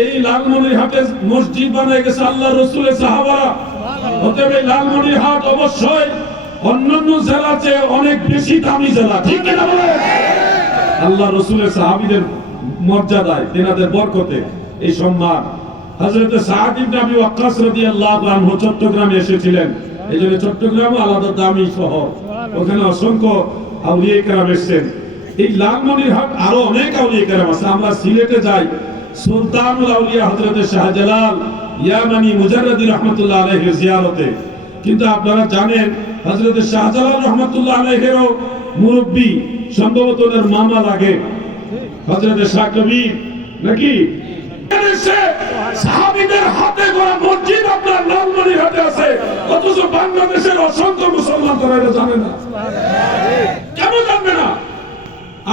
এই লালমনিরহাটে মসজিদ বানিয়ে গেছে আল্লাহর রাসূলের সাহাবারা। অতএব এই লালমনিরহাট অবশ্যই অন্যান্য জেলার চেয়ে অনেক বেশি দামি জেলা। ঠিক কিনা বলেন? আল্লাহর রাসূলের সাহাবীদের মর্যাদায়, তেনাদের বরকতে এই সম্মান। হযরত সাদ ইবনে আবি ওয়াক্কাস রাদিয়াল্লাহু আনহু চট্টগ্রামে এসেছিলেন, এইজন্য চট্টগ্রামও আলাদা দামি শহর, ওখানে অসংখ্য আউলিয়া কেরাম এসেছেন। এই লালমনিরহাট আরো অনেক আউলিয়া কেরাম আছে। আমরা সিলেটে যাই, সুলতানুল আউলিয়া হযরত শাহজালাল ইয়ামানি মুজাররদি রাহমাতুল্লাহ আলাইহির জিয়ারতে, কিন্তু আপনারা জানেন হযরত শাহজালাল রাহমাতুল্লাহ আলাইহিরও মুরব্বি, সম্ভবত ওনার মামা লাগে হযরত শাহ কবির, নাকি? সাহাবীদের হাতে গড়া মসজিদ আপনার লালমনিরহাটে আছে, অথচ বাংলাদেশের অসংখ্য মুসলমান তারা এটা জানে না। কেন জানবে না?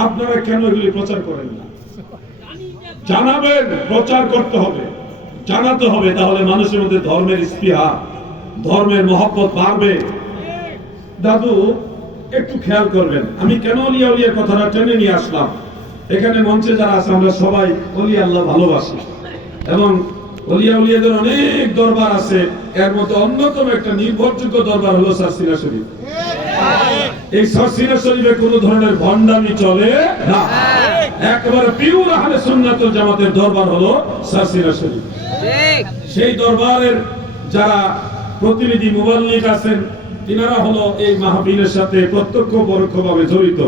আপনারা কেন এগুলি প্রচার করেন না? জানাবেন, প্রচার করতে হবে, জানাতে হবে, তাহলে মানুষের মধ্যে ধর্মের স্পৃহা, ধর্মের মহব্বত বাড়বে। দাদু একটু খেয়াল করবেন, আমি কেন ওলিয়া উলিয়ার কথাটা টেনে নিয়ে আসলাম। এখানে মঞ্চে যারা আছে আমরা সবাই ওলি আল্লাহ ভালোবাসি এবং ওলিয়া উলিয়াদের অনেক দরবার আছে। এর মধ্যে অন্যতম একটা নির্ভরযোগ্য দরবার হলো সারসিনা শরীফ। এই সারসিনা শরীফে কোনো ধরনের ভণ্ডামি চলে না, একেবারে পিওর আহলে সুন্নাত ওয়াল জামাতের দরবার হলো সারসিনা শরীফ। সেই দরবারের যারা প্রতিনিধি মুবাল্লিগ আছেন, তিনারা হলো এই মাহফিলের সাথে প্রত্যক্ষ পরোক্ষভাবে জড়িত।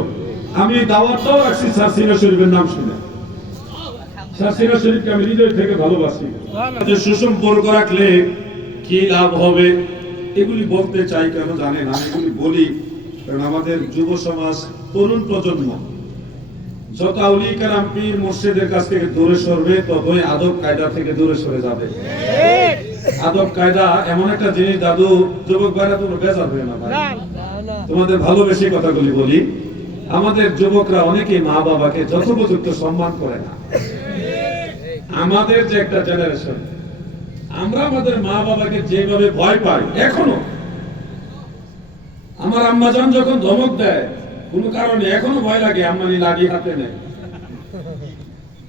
আমি দাওয়াতটাও রাখছি স্যার সিনা শরীফের নাম শুনে। স্যার সিনা শরীফকে আমি হৃদয় থেকে ভালোবাসি। যে সুসম্পর্ক রাখলে কি লাভ হবে এগুলি বলতে চাই কেন জানেন? আমি এগুলি বলি কারণ আমাদের যুব সমাজ, তরুণ প্রজন্ম যত আউলি কালাম পীর মুর্শিদের কাছ থেকে দূরে সরবে ততই আদব কায়দা থেকে দূরে সরে যাবে। আদব কায়দা এমন একটা জিনিস দাদু, যুবক ভাইরা তোমরা বেজার হয়ে না ভাই, তোমাদের ভালোবেসে কথাগুলি বলি। আমাদের যুবকরা অনেকেই মা বাবাকে যথোপযুক্ত সম্মান করে না। আমাদের যে একটা জেনারেশন, আমরা আমাদের মা বাবাকে যেভাবে ভয় পাই, এখনো আমার আম্মাজান যখন ধমক দেয় কোনো কারণে এখনো ভয় লাগে, আম্মানি লাঠি হাতে নেয়।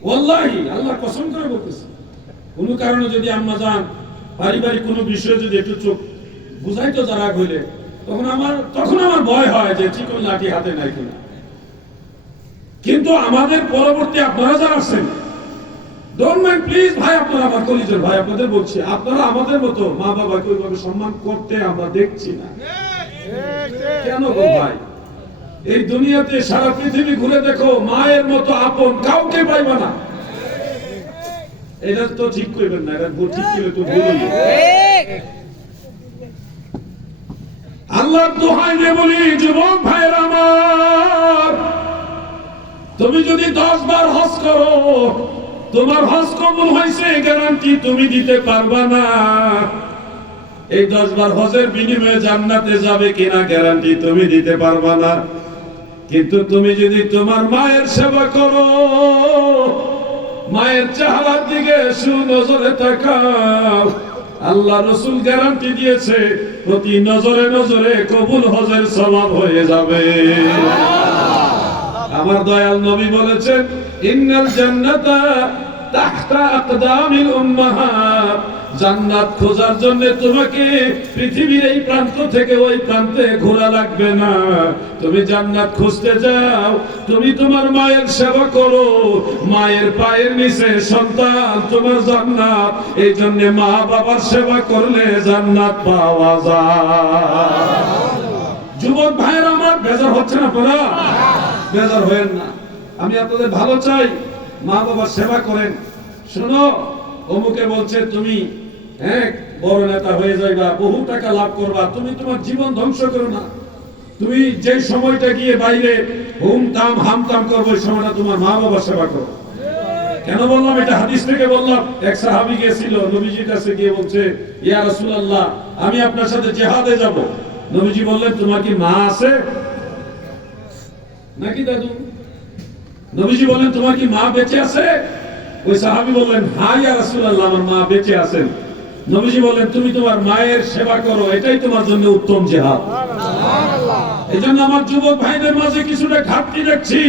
ওয়াল্লাহি আল্লাহর কসম করে বলতেছি, কোনো কারণে যদি আম্মাজান পারিবারিক কোনো বিষয়ে যদি একটু চোখ বুঝাইতো যারা হইলে তখন আমার ভয় হয় যে চিকন লাঠি হাতে নাই কিনা। কিন্তু আমাদের পরবর্তী আপনারা যারা আছেন, ডোন্ট মাইন্ড প্লিজ ভাই, আপনারা আমার কলিজার ভাই, আপনাদের বলছি, আপনারা আমাদের মতো মা বাবাকে ওইভাবে সম্মান করতে আমরা দেখছি না। কেন গো ভাই? এই দুনিয়াতে সারা পৃথিবী ঘুরে দেখো, মায়ের মতো আপন কাউকে পাইবা না। এটা তো ঠিক করবেন না, এটা ঠিক করে তো বলুন। আল্লাহর দোহাই দিয়ে বলি, যুবক ভাইরা আমার, তুমি যদি 10 বার হজ করো, তোমার হজ কবুল হয়েছে গ্যারান্টি তুমি দিতে পারবা না। এই 10 বার হজের বিনিময়ে জান্নাতে যাবে কিনা গ্যারান্টি তুমি দিতে পারবা না। কিন্তু তুমি যদি তোমার মায়ের সেবা করো, মায়ের চেহারার দিকে সুনজরে তাকাও, আল্লাহ রাসূল গ্যারান্টি দিয়েছে প্রতি নজরে নজরে কবুল হজের সওয়াব হয়ে যাবে। আমার দয়াল নবী বলেছেন, ইন্নাল জান্নাতা তাহতা আকদামিল উম্মাহাত, জান্নাত খোঁজার জন্য তোমাকে পৃথিবীর এই প্রান্ত থেকে ওই প্রান্তে ঘোরা লাগবে না। তুমি জান্নাত খুঁজতে যাও, তুমি তোমার মায়ের সেবা করো, মায়ের পায়ের নিচে সন্তান তোমার জান্নাত। এই জন্য মা বাবার সেবা করলে জান্নাত পাওয়া যায়। যুবক ভাইয়েরা আমার, বেজার হচ্ছে না? আপনারা বেজার হয়েন না, আমি আপনাদের ভালো চাই, মা বাবার সেবা করেন। শোনো, অমুকে বলছে তুমি বড় নেতা হয়ে যাইবা, বহু টাকা লাভ করবা, তুমি তোমার জীবন ধ্বংস করো না। তুমি যে সময়টা গিয়ে বাইরে হুমতাম হামতাম করবো, ওই সময়টা তোমার মা বাবার সেবা করো। কেন বললাম এটা? হাদিস থেকে বললাম। এক সাহাবী গিয়েছিল নবীজির কাছে, গিয়ে বলছে, ইয়া রাসূলুল্লাহ, আমি আপনার সাথে জিহাদে যাব। নবীজি বললেন, তোমার কি মা আছে নাকি দাদু? নবীজি বললেন, তোমার কি মা বেঁচে আছে? ওই সাহাবী বললেন, হ্যাঁ ইয়া রাসূলুল্লাহ, আমার মা বেঁচে আছেন। নবীজি বললেন, তুমি তোমার মায়ের সেবা করো, এটাই তোমার জন্য উত্তম জিহাদ। এজন্য আমার যুবক ভাইদের মাঝে কিছুটা ঘাটতি দেখছি।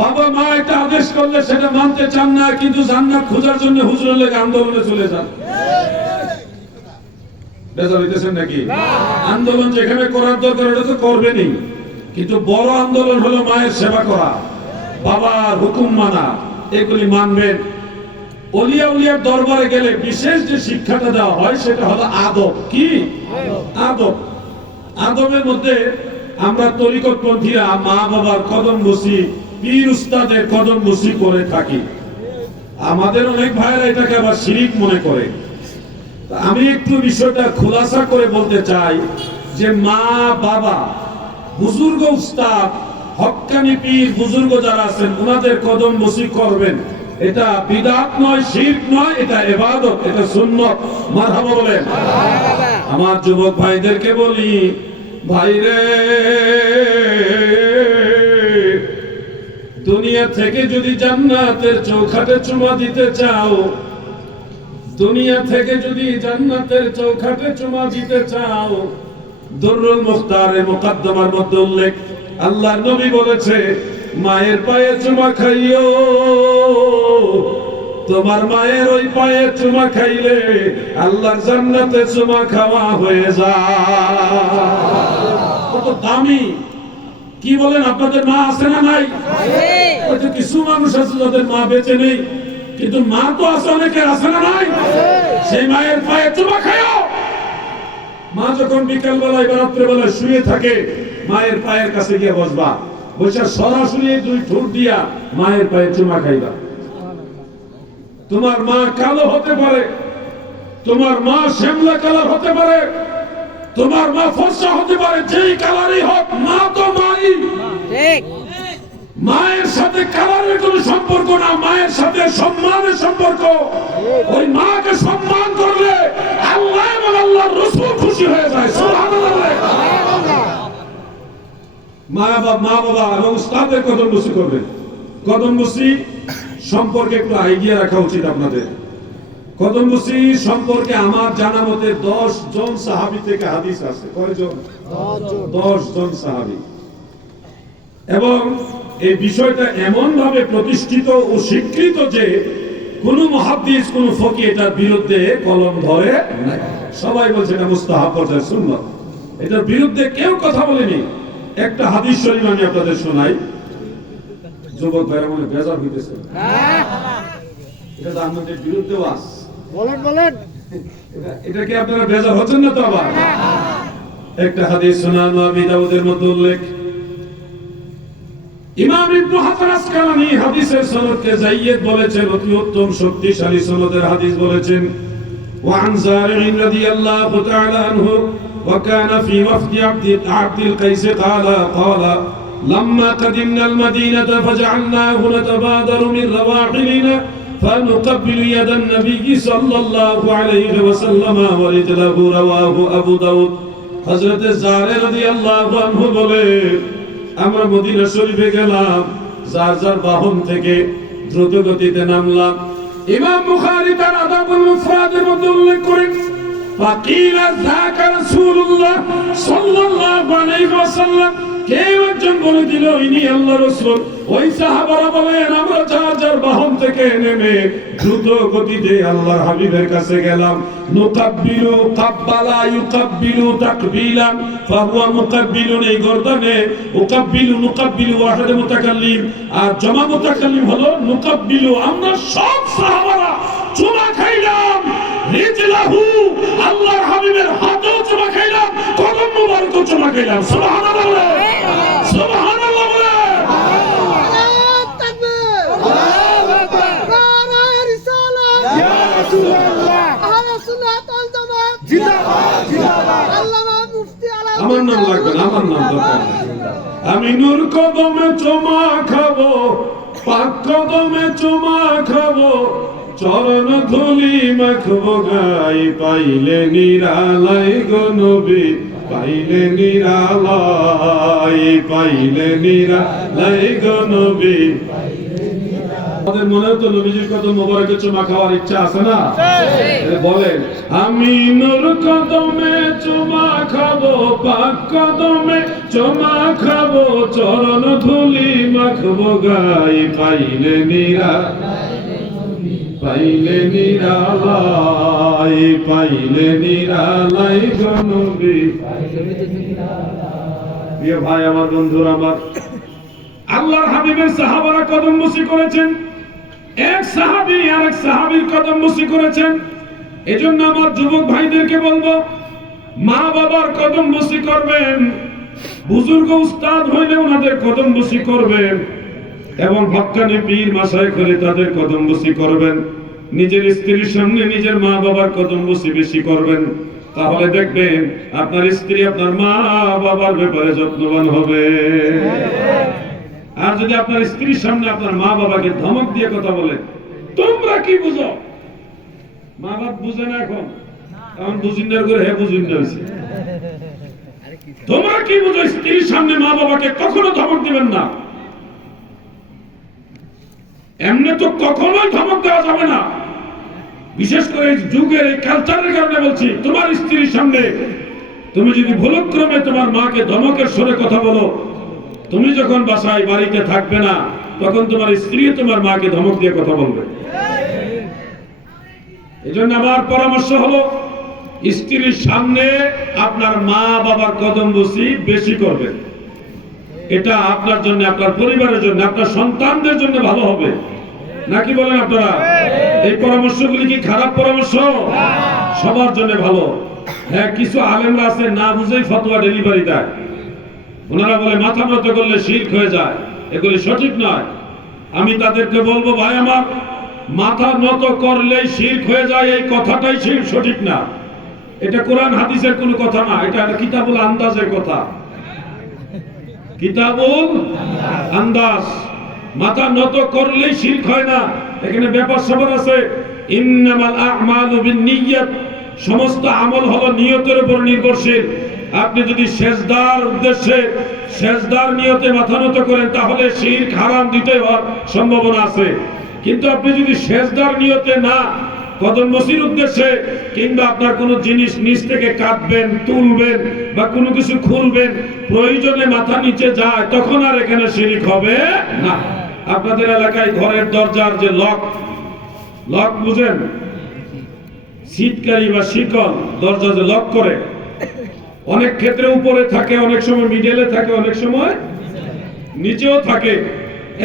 বাবা মা একটা আদেশ করলে সেটা মানতে চান না, কিন্তু জান্নাত খোঁজার জন্য হুজুরের লেগে আন্দোলনে চলে যান। বেজার হইতেছেন নাকি? আন্দোলন যেখানে করার দরকার ওটা তো করবেনই, কিন্তু বড় আন্দোলন হলো মায়ের সেবা করা, বাবার হুকুম মানা, এগুলি মানবেন। ওলিয়া উলিয়ার দরবারে গেলে বিশেষ যে শিক্ষাটা দেওয়া হয় সেটা হলো আদব। কি আদব? আদবের মধ্যে আমরা তরিকতপন্থীরা মা বাবার কদম বসি, পীর উস্তাদের কদম বসি করে থাকি। আমাদের অনেক ভাইয়েরা এটাকে আবার শিরিক মনে করে। আমি একটু বিষয়টা খোলাসা করে বলতে চাই যে মা বাবা, বুজুর্গ উস্তাদ, হক্কানি পীর বুজুর্গ যারা আছেন ওনাদের কদম বসি করবেন। এটা বিদআত নয়, শিরক নয়, এটা ইবাদত, এটা সুন্নাত। মারহাবা বলেন। আমার যুবক ভাইদেরকে বলি, ভাইরে, দুনিয়া থেকে যদি জান্নাতের চৌখাটে চুমা দিতে চাও, দুনিয়া থেকে যদি জান্নাতের চৌখাটে চুমা দিতে চাও, দুররুল মুখতারের মুকদ্দমার মধ্যে উল্লেখ, আল্লাহর নবী বলেছে, মায়ের পায়ে চুমা খাইও। তোমার মায়ের ওই পায়ে চুমা খাইলে আল্লাহর জান্নাতে চুমা খাওয়া হয়ে যায়। কত দামি! কি বলেন, আপনাদের মা আছে না নাই? হয়তো কিছু মানুষ আছে যাদের মা বেঁচে নেই, কিন্তু মা তো আছে, অনেকের আছে না নাই? সেই মায়ের পায়ে চুমা খাও। মা যখন বিকাল বেলায় বা রাত্রে বেলায় শুয়ে থাকে, মায়ের পায়ের কাছে গিয়ে বসবা, বসে সরাসরি দুই ঠোঁট দিয়া মায়ের পায়ে চুমা খাইবা। তোমার মা কালো হতে পারে, তোমার মা শ্যামলা কালার হতে পারে, তোমার মা ফর্সা হতে পারে, যেই কালারই হোক, মা তো মাই। মায়ের সাথে কালারের কোনো সম্পর্ক না, মায়ের সাথে সম্মানের সম্পর্ক। ওই মাকে সম্মান করলে আল্লাহ এবং আল্লাহর রাসূল খুশি হয়ে যায়। সুবহানাল্লাহ। মা বাবা এবং উস্তাদের কদম বসি করবেন। কদম বসি সম্পর্কে একটু আইডিয়া রাখা উচিত আপনাদের। কদম বসি সম্পর্কে আমার জানা মতে 10 জন সাহাবী থেকে হাদিস আছে। কয়জন? 10 জন সাহাবী। এবং এই বিষয়টা এমন ভাবে প্রতিষ্ঠিত ও স্বীকৃত যে কোন মুহাদ্দিস, কোন ফকি এটার বিরুদ্ধে কলম ধরে নাই। সবাই বলছে এটা মুস্তাহাব পর্যায়ের সুন্নাত, এটার বিরুদ্ধে কেউ কথা বলেনি। একটা হাদিস শরীফ আমি আপনাদের শোনাই। যুবক ভাইরা মনে বেজার হইতেছে, এটা তো আমাদের বিরুদ্ধে ওয়াজ। বলেন এটা কি আপনারা বেজার হচ্ছেন না তো? আবার একটা হাদিস শোনানো, আবু দাউদের মধ্যে উল্লেখ। ইমাম ইবনে হাজার আসকালানী হাদিসের সনদকে যায়িদ বলেছেন, অতি উত্তম শক্তিশালী সনদের হাদিস বলেছেন। وعن زارع رضي الله تعالى عنه وكان في وفد عبد القيس قال لما قدمنا المدينة فجعلناه نتبادر من رواحلنا فنقبل يد النبي صلى الله عليه وسلم ورجله رواه أبو داود। হযরত জারে রাদিয়াল্লাহু আনহু বলে, আমরা মদিনা শরীফে গেলাম, যার যার বাহন থেকে দ্রুত গতিতে নামলাম। ইমাম বুখারী তার আদাবুল মুফরাদের মধ্যে উল্লেখ করেন, ফাকিলা যাকা রাসূলুল্লাহ সাল্লাল্লাহু আলাইহি ওয়াসাল্লাম, কেউ একজন বলে দিল ইনি আল্লাহর রাসূল। ওই সাহাবারা বলেন, আমরা যার যার বাহন থেকে নেমে দ্রুত গতিতে আল্লাহর হাবিবের কাছে গেলাম। নুকাব্বিলু কাব্বালা ইউকাব্বিলু তাকবিলান ফাহুয়া মুকাব্বিলুন, এই গর্দনে উকাব্বিলু নুকাব্বিলু ওয়াহিদ মুতাকাল্লিম, আর জমা মুতাকাল্লিম হলো নুকাব্বিলু। আমরা সব সাহাবারা চুমা খাইলাম। রিজলাহু, আল্লাহর হাবিবের হাতও চুমা খাইলাম, কদম মুবারকও চুমা খাইলাম। সুবহানাল্লাহ, সুবহানাল্লাহ বলে। আমার নাম লাগবে না, আমার নাম দরকার। আমি নূর কদমে চুমা খাবো, পাক কদমে চুমা খাবো, চরণ ধুলি মাখবো গাই, পাইলে নিরালাই গো নবী, পাইলে নিরালাই, পাইলে নিরালাই গো নবী। আমাদের মনেও তো নবীজির কদম মোবারকে চুমা খাওয়ার ইচ্ছা আছে না? বলেন, আমি নূর কদমে চুমা খাবো, পাক কদমে চুমা খাবো, চরণ ধুলি মাখবো গাই, পাইলে পাইলে নিরালাই, পাইলে নিরালাই গো নবী। প্রিয় ভাই আমার, বন্ধুরা আমার, আল্লাহর হাবিবের সাহাবারা কদম বসি করেছেন, এক সাহাবী আরেক সাহাবীর কদম বসি করেছেন। এজন্য আমার যুবক ভাইদেরকে বলবো, মা বাবার কদম বসি করবেন, বুজুর্গ উস্তাদ হইলে ওনাদের কদম বসি করবেন, এবং হক্কানি পীর মাশায়েখ করে তাদের কদম বসি করবেন। নিজের স্ত্রীর সামনে নিজের মা বাবার কদম বসি বেশি করবেন, তাহলে দেখবেন আপনার স্ত্রী আপনার মা বাবার ব্যাপারে যত্নবান হবে। আর যদি আপনার স্ত্রীর সামনে আপনার মা বাবাকে ধমক দিয়ে কথা বলে, তোমরা কি বুঝো, মা বাপ বুঝে না, এখন বুঝিন্দার করে হে বুঝিন্দা হয়েছে, তোমরা কি বুঝো, স্ত্রীর সামনে মা বাবাকে কখনো ধমক দিবেন না। এমনি তো কখনোই ধমক দেওয়া যাবে না, বিশেষ করে যুগের এই কালচারের কারণে বলছি। তোমার স্ত্রীর সামনে তুমি যদি ভুলক্রমে তোমার মাকে ধমকের সুরে কথা বলো, তুমি যখন বাসায় বাড়িতে থাকবে না, তখন তোমার স্ত্রী তোমার মাকে ধমক দিয়ে কথা বলবে। এজন্য আমার পরামর্শ হলো, স্ত্রীর সামনে আপনার মা বাবার কদম বসি বেশি করবেন। এটা আপনার জন্য, আপনার পরিবারের জন্য, আপনার সন্তানদের জন্য ভালো হবে। নাকি বলেন আপনারা? এই পরামর্শগুলি কি খারাপ পরামর্শ? সবার জন্য ভালো। হ্যাঁ, কিছু আলেমরা আছে না বুঝেই ফতোয়া ডেলিভারি দেয়। ওনারা বলে মাথা নত করলে শিরক হয়ে যায়, এগুলি সঠিক নয়। আমি তাদেরকে বলবো, ভাই আমার, মাথা নত করলেই শিরক হয়ে যায় এই কথাটাই সঠিক না। এটা কোরআন হাদিসের কোনো কথা না, এটা কিতাবুল আন্দাজের কথা। কিতাবুল আন্দাজ। মাথা নত করলেই শিরক হয় না, এখানে ব্যাপার স্যাপার আছে। ইন্নামাল আ'মালু বিন্নিয়াত, সমস্ত আমল হলো নিয়তের উপর নির্ভরশীল। আপনি যদি সেজদার উদ্দেশ্যে সেজদার নিয়তে মাথা নত করেন তাহলে শিরক হারাম দুটোই হওয়ার সম্ভাবনা আছে। কিন্তু আপনি যদি সেজদার নিয়তে না, কদম বসির উদ্দেশ্যে, কিংবা আপনার কোনো জিনিস নিচ থেকে কাটবেন, তুলবেন বা কোনো কিছু খুলবেন, প্রয়োজনে মাথা নিচে যায়, তখন আর এখানে শিরক হবে না। আপনাদের এলাকায় ঘরের দরজার যে লক বুঝেন, সিটকারি বা শিকল, দরজা যে লক করে, অনেক ক্ষেত্রে উপরে থাকে, অনেক সময় মিডলে থাকে, অনেক সময় নিচেও থাকে।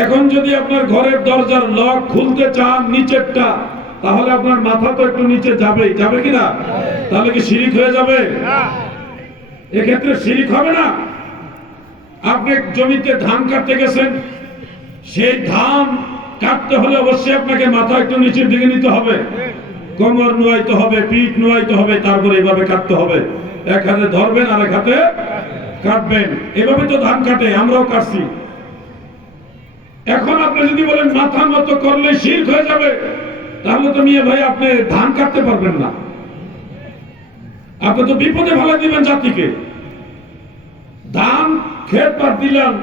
এখন যদি আপনার ঘরের দরজার লক খুলতে চান নিচেরটা, তাহলে আপনার মাথা তো একটু নিচে যাবে কিনা? তাহলে কি শিরক হয়ে যাবে? এক্ষেত্রে শিরক হবে না। আপনি জমিতে ধান কাটতে গেছেন, সেই ধান কাটতে হলে অবশ্যই আপনাকে মাথা একটু নিচের দিকে নিতে হবে, কোমর নোয়াইতে হবে, পিঠ নোয়াইতে হবে, তারপরে এইভাবে কাটতে হবে। এক হাতে ধরবেন আর এক হাতে কাটবেন, এভাবে তো ধান কাটে, আমরাও কাটছি। এখন আপনি যদি বলেন মাথা নত করলে শিরক হয়ে যাবে, তাহলে তো মিয়া ভাই আপনি ধান কাটতে পারবেন না, আপনি তো বিপদে ফেলে দিবেন জাতিকে। ধান ক্ষেত পাট দিলাম,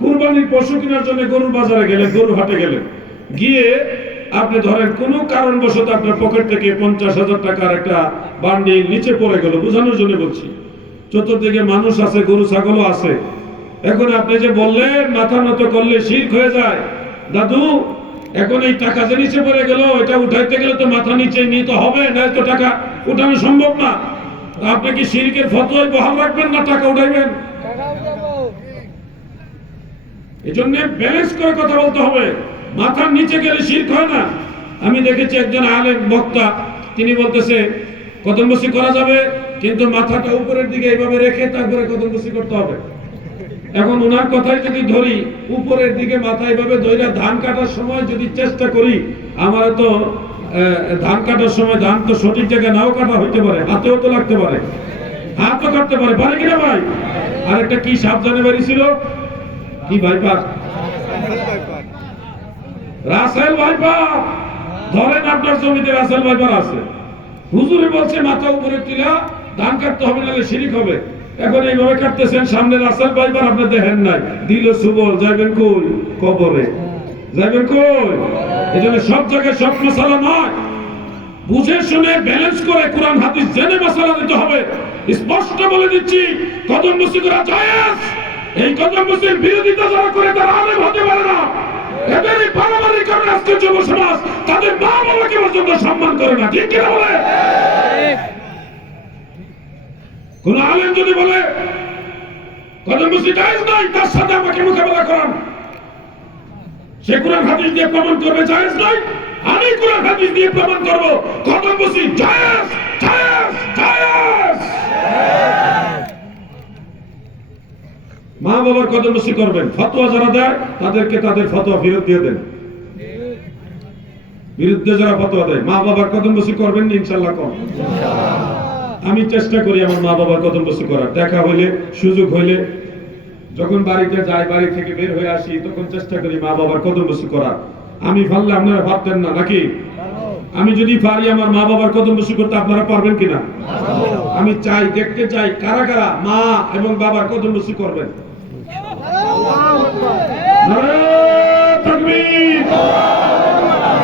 কুরবানির পশু কেনার জন্য গরুর বাজারে গেলে, গরু হাটে গেলে, গিয়ে আপনি ধরেন কোনো কারণবশত আপনার পকেট থেকে 50,000 টাকার একটা বান্ডিল নিচে পড়ে গেল, বোঝানোর জন্য বলছি। চতুর্দিকে মানুষ আছে, গরু ছাগলও আছে। এখন আপনি যে বললেন মাথা নত করলে শিরক হয়ে যায়, দাদু এখন এই টাকা যে নিচে পড়ে গেল, এটা উঠাইতে গেলে তো মাথা নিচে নিতে হবে, না তো টাকা উঠানো সম্ভব না। আপনি কি শিরকের ফতোয়ায় বহাল রাখবেন না টাকা উঠাইবেন? এই জন্য ব্যালেন্স করে কথা বলতে হবে। মাথার নিচে গেলে শিরক হয় না। আমি দেখেছি একজন আলেম বক্তা, তিনি বলতেছে কদম বসি করা যাবে, কিন্তু মাথাটা উপরের দিকে এইভাবে রেখে তারপরে কদম বসি করতে হবে। এখন ওনার কথাই যদি ধরি, উপরের দিকে মাথা এইভাবে ধরে ধান কাটার সময় যদি চেষ্টা করি, আমার তো ধান কাটার সময় ধান তো সঠিক জায়গায় নাও কাটা হইতে পারে, হাতেও তো লাগতে পারে, হাতও কাটতে পারে, পারে কিনা ভাই? আরেকটা কি সাবধানে বাড়ি ছিল, কি ভাইপার, রাসেল ভাইপার। ধরেন আপনার জমিতে রাসেল ভাইপার আছে, হুজুরে বলছে মাথা উপরে তুলা ধান কাটতে হবে, নাহলে শিরক হবে। এখন এইভাবে কাটতেছেন, সামনে রাসেল ভাইপার আপনি দেখেন নাই, দিল সুবল, যাইবেন কই? কবরে যাইবেন কই? এই জন্য সব জায়গায় সব মশালা নয়, বুঝে শুনে ব্যালেন্স করে কোরআন হাদিস জেনে মশালা দিতে হবে। স্পষ্ট বলে দিচ্ছি, কদম বসি করা জায়েজ। এই কদম বসির বিরোধিতা যারা করে তারা আলেম হতে পারে না। এদের এই পারামারিক কারণে আজকে যুব সমাজ তাদের মা বাবাকে পর্যন্ত সম্মান করে না, ঠিক কিনা বলে? কোন আলেম যদি বলে কদম বসি জায়েজ নাই, তার সাথে আমাকে মোকাবেলা করান। সে কোরআন হাদিস দিয়ে প্রমাণ করবে জায়েজ নাই, আমি কোরআন হাদিস দিয়ে প্রমাণ করব কদম বসি জায়েজ, জায়েজ, জায়েজ। মা বাবার কদম বসি করবেন, ফতোয়া যারা দেয় তাদেরকে তাদের ফতোয়া ফেরত দিয়ে দেন। বিরুদ্ধে যারা ফতোয়া দেয়, মা বাবার কদম বসি করবেন ইনশাআল্লাহ। কম আমি চেষ্টা করি আমার মা বাবার কদম বসি করার, দেখা হইলে, সুযোগ হইলে, যখন বাড়িতে যাই, বাড়ি থেকে বের হয়ে আসি, তখন চেষ্টা করি মা বাবার কদম বসি করার। আমি পারলে আপনারা ভাবতেন না নাকি? আমি যদি পারি আমার মা বাবার কদম বসি করতে, আপনারা পারবেন কিনা? আমি চাই, দেখতে চাই কারা কারা মা এবং বাবার কদম বসি করবেন। নারায়ে তাকবীর,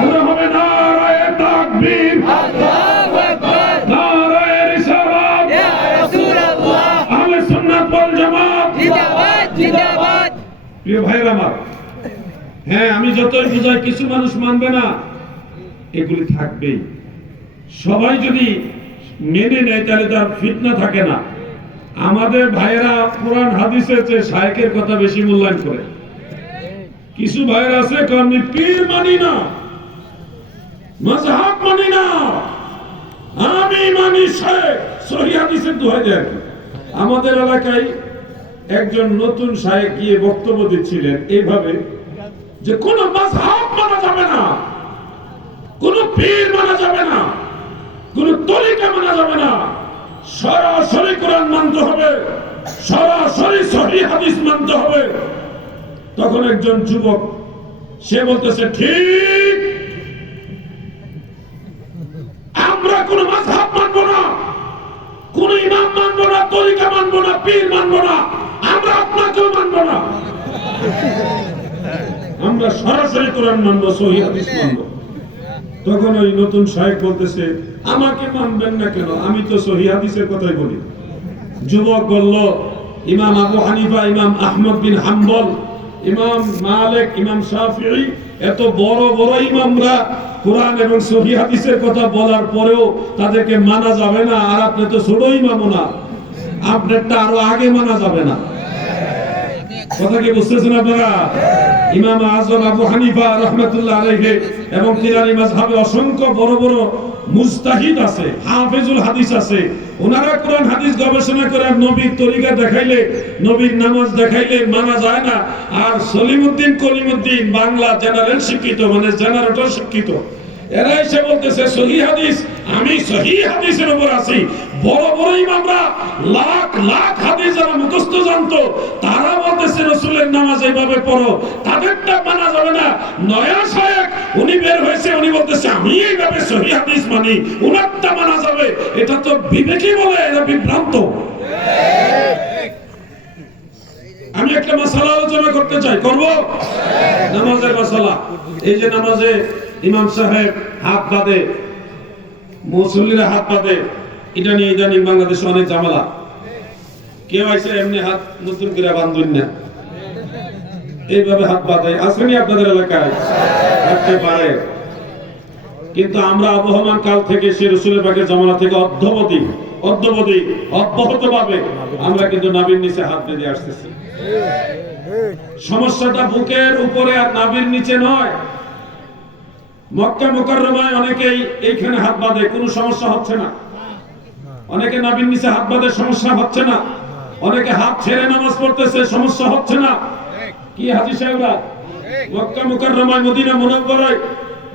পুরো হবে নারায়ে তাকবীর, আল্লাহু আকবার, নারায়ে রিসালাত, ইয়া রাসূলুল্লাহ, আহলে সুন্নাত ওয়াল জামাত জিন্দাবাদ, জিন্দাবাদ। প্রিয় ভাইরা আমার, হ্যাঁ আমি যতই বুঝাই কিছু মানুষ মানবে না, এগুলি থাকবেই। সবাই যদি মেনে নেয় তাহলে তার ফিতনা থাকে না। আমাদের ভাইয়েরা কোরআন হাদিসের চেয়ে শায়েখের কথা বেশি মূল্যায়ন করে। কিছু ভাইয়েরা আছে আমি পীর মানি না, মাযহাব মানি না, আমি মানি সহিহ হাদিসের দোহাই দেয়। আমাদের এলাকায় একজন নতুন শায়েখ গিয়ে বক্তব্য দিচ্ছিলেন এইভাবে যে কোন মাযহাব মানা যাবে না, কোন পীর মানা যাবে না, কোন তরিকা মানা যাবে না, সরাসরি কোরআন মানতে হবে, সরাসরি সহিহ হাদিস মানতে হবে। তখন একজন যুবক সে বলতেছে, ঠিক, আমরা কোন মাযহাব মানবো না, কোন ইমাম মানবো না, তরিকা মানবো না, পীর মানবো না, আমরা আপনাকেও মানবো না, আমরা সরাসরি কোরআন মানবো, সহিহ হাদিস মানবো। তখন ওই নতুন শায়েখ বলতেছে, আমাকে মানবেন না কেন, আমি তো সহিহ হাদিসের কথাই বলি। যুবক বলল, ইমাম আবু হানিফা, ইমাম আহমদ বিন হাম্বল, ইমাম মালিক, ইমাম শাফিঈ, এত বড় বড় ইমামরা কোরআন এবং সহিহ হাদিসের কথা বলার পরেও তাদেরকে মানা যাবে না, আর আপনি তো ছোট ইমামও না, আপনারটা আরো আগে মানা যাবে না। কথা কি বুঝতেছেন আপনারা? ইমাম আযম আবু হানিফা রাহমাতুল্লাহ আলাইহি এবং তিনারি মাযহাবে অসংখ্য বড় বড় মুজতাহিদ আছে, হাফেজুল হাদিস আছে। ওনারা কোরআন হাদিস গবেষণা করে নবীর তরিকা দেখাইলে, নবীর নামাজ দেখাইলে মানা যায় না। আর সলিমউদ্দিন কলিমউদ্দিন বাংলা জেনারেল শিক্ষিত, মানে জেনারেটর শিক্ষিত, এরা এসে বলতেছে সহিহ হাদিস, আমি সহিহ হাদিসের উপর আছি। বড় বড় ইমামরা লাখ লাখ হাদিস যারা মুখস্থ জানতো, তারা বলতেছে রাসূলের নামাজ এইভাবে পড়ো, তাদেরটা মানা যাবে না। নয়া শায়েখ উনি বের হয়েছে, উনি বলতেছে আমি এইভাবে সহিহ হাদিস মানি, উনারটা মানা যাবে। এটা তো বিবেকই বলে, এটা বিভ্রান্ত। আমি একটা মাসালা আলোচনা করতে চাই, করব? নামাজের মাসালা। এই যে নামাজে ইমাম সাহেব হাত বাঁধে, মুসল্লিরা হাত বাঁধে, এটা নিয়ে ইদানিং বাংলাদেশে অনেক ঝামেলা। কেউ আইসে এমনি হাত নতুন করে বাঁধুন না, এইভাবে হাত বাঁধে। আসেনি আপনাদের এলাকায়? থাকতে পারে, কিন্তু আমরা আবহমান কাল থেকে সে রাসূলের পাকের জামানা থেকে অদ্যাবধি অব্যাহতভাবে আমরা কিন্তু নাভির নিচে হাত বেঁধে আসতেছি। সমস্যাটা বুকের উপরে আর নাভির নিচে নয়। মক্কা মুকাররমায় অনেকেই এইখানে হাত বাঁধে, কোনো সমস্যা হচ্ছে না। অনেকে নাভির নিচে হাত বাঁধে, সমস্যা হচ্ছে না। অনেকে হাত ছেড়ে নামাজ পড়তেছে, সমস্যা হচ্ছে না। কি হাজী সাহেবরা, মক্কা মুকাররমায়, মদিনা মুনাওয়ারায়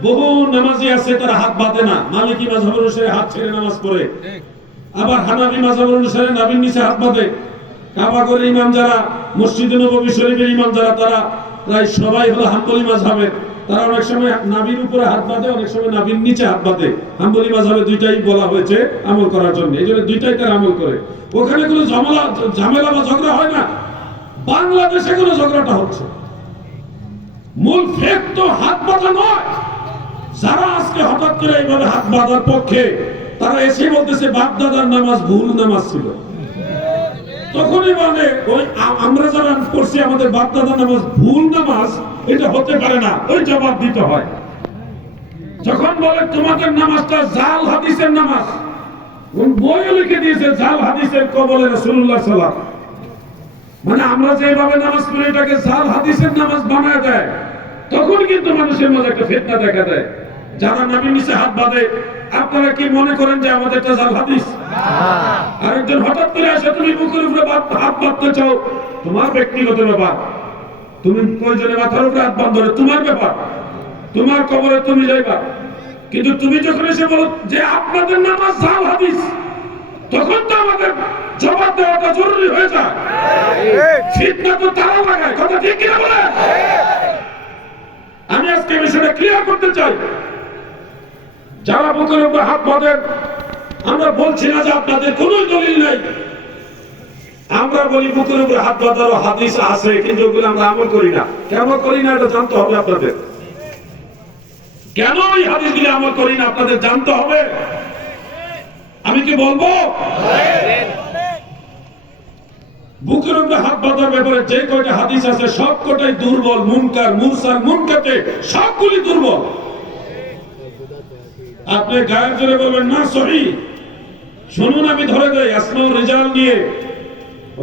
বহু নামাজি আছে, তারা হাত বাঁধে না। মালিকি মাযহাব অনুসারে হাত ছেড়ে নামাজ পড়ে, আবার হানাফি মাযহাব অনুসারে নাভির নিচে হাত বাঁধে। কাবাগরের ইমাম যারা, মসজিদে নববী শরীফের ইমাম যারা, তারা প্রায় সবাই হলো হাম্বলি মাযহাবের। তারা অনেক সময় নাভির উপরে হাত বাঁধে, অনেক সময় নাভির নিচে হাত বাঁধে। হাম্বলি মাযহাবে দুইটাই বলা হয়েছে আমল করার জন্য, এই জন্য দুইটাই তারা আমল করে। ওখানে কোনো ঝামেলা বা ঝগড়া হয় না। বাংলাদেশে কোনো ঝগড়াটা হচ্ছে। মূল ফেক তো হাত বাঁধা নয়। যারা আজকে হঠাৎ করে এইভাবে হাত বাঁধার পক্ষে, তারা এসে বলতেছে বাপদাদার নামাজ ভুল নামাজ ছিল। তখনই মানে ওই আমরা যারা করছি আমাদের বাপদাদার নামাজ ভুল নামাজ, এটা হতে পারে না, ওই জবাব দিতে হয়। যখন বলে তোমাদের নামাজটা জাল হাদিসের নামাজ, বইও লিখে দিয়েছে জাল হাদিসের কবলে রাসূলুল্লাহ সাল্লাল্লাহু আলাইহি ওয়াসাল্লাম, মানে আমরা যেভাবে নামাজ পড়ি এটাকে জাল হাদিসের নামাজ বানায় দেয়। তখন কিন্তু মানুষের মাঝে একটা ফিতনা দেখা দেয়। যারা নাভির নিচে হাত বাঁধে, আপনারা কি মনে করেন যে আমাদেরটা জাল হাদিস? আরেকজন হঠাৎ করে আসে, তুমি বুকের উপরে হাত বাঁধতে চাও, তোমার ব্যক্তিগত ব্যাপার। তুমি প্রয়োজনে মাথার উপরে হাত বাঁধো, তোমার ব্যাপার, তোমার কবরে তুমি যাইবা। কিন্তু তুমি যখন এসে বলো যে আপনাদের নামাজ জাল হাদিস, তখন তো আমাদের জবাব দেওয়াটা জরুরি হয়ে যায়। ফিতনা তো তারা লাগায়, কথা ঠিক কিনা বলে? আমি আজকে বিষয়টা ক্লিয়ার করতে চাই। যারা বুকের উপরে হাত বাঁধেন, আমরা বলছি না যে আপনাদের কোনো দলিল নাই। আমরা বলি বুকের উপরে হাত বাঁধারও হাদিস আছে, কিন্তু ওগুলো আমরা আমল করি না। কেন করি না এটা জানতে হবে আপনাদের। কেন এই হাদিসগুলি আমল করি না আপনাদের জানতে হবে। আমি কি বলবো? বুকের উপরে হাত বাঁধার ব্যাপারে যে কয়টা হাদিস আছে সব কটাই দুর্বল, মুনকার, মুরসাল, মুনকাতে, সবগুলি দুর্বল। আপনি গায়ের জোরে বলবেন না সহিহ। শুনুন, আমি ধরে দেই, আসমাউর রিজাল নিয়ে,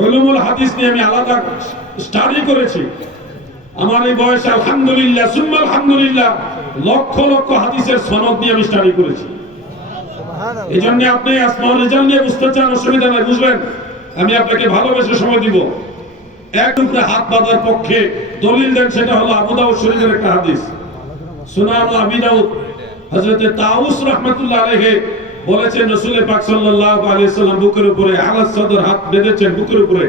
উলুমুল হাদিস নিয়ে আমি আলাদা স্টাডি করেছি। আমার এই বয়সে আলহামদুলিল্লাহ সুম্মা আলহামদুলিল্লাহ লক্ষ লক্ষ হাদিসের সনদ নিয়ে আমি স্টাডি করেছি। এই জন্য আপনি আসমাউল রিজাল নিয়ে বুঝতে চান, অসুবিধা নাই, বুঝবেন। আমি আপনাকে ভালোবেসে সময় দিব। এক উপরে হাত বাঁধার পক্ষে দলিল দেন, সেটা হলো আবু দাউদ শরীফের একটা হাদিস। সুনান আবি দাউদ, হযরত তাউস রাহমাতুল্লাহ আলাইহি বলেছেন, রাসূল পাক সাল্লাল্লাহু আলাইহি ওয়াসাল্লাম বুকের উপরে আলা সদর হাত বেঁধেছেন, বুকের উপরে।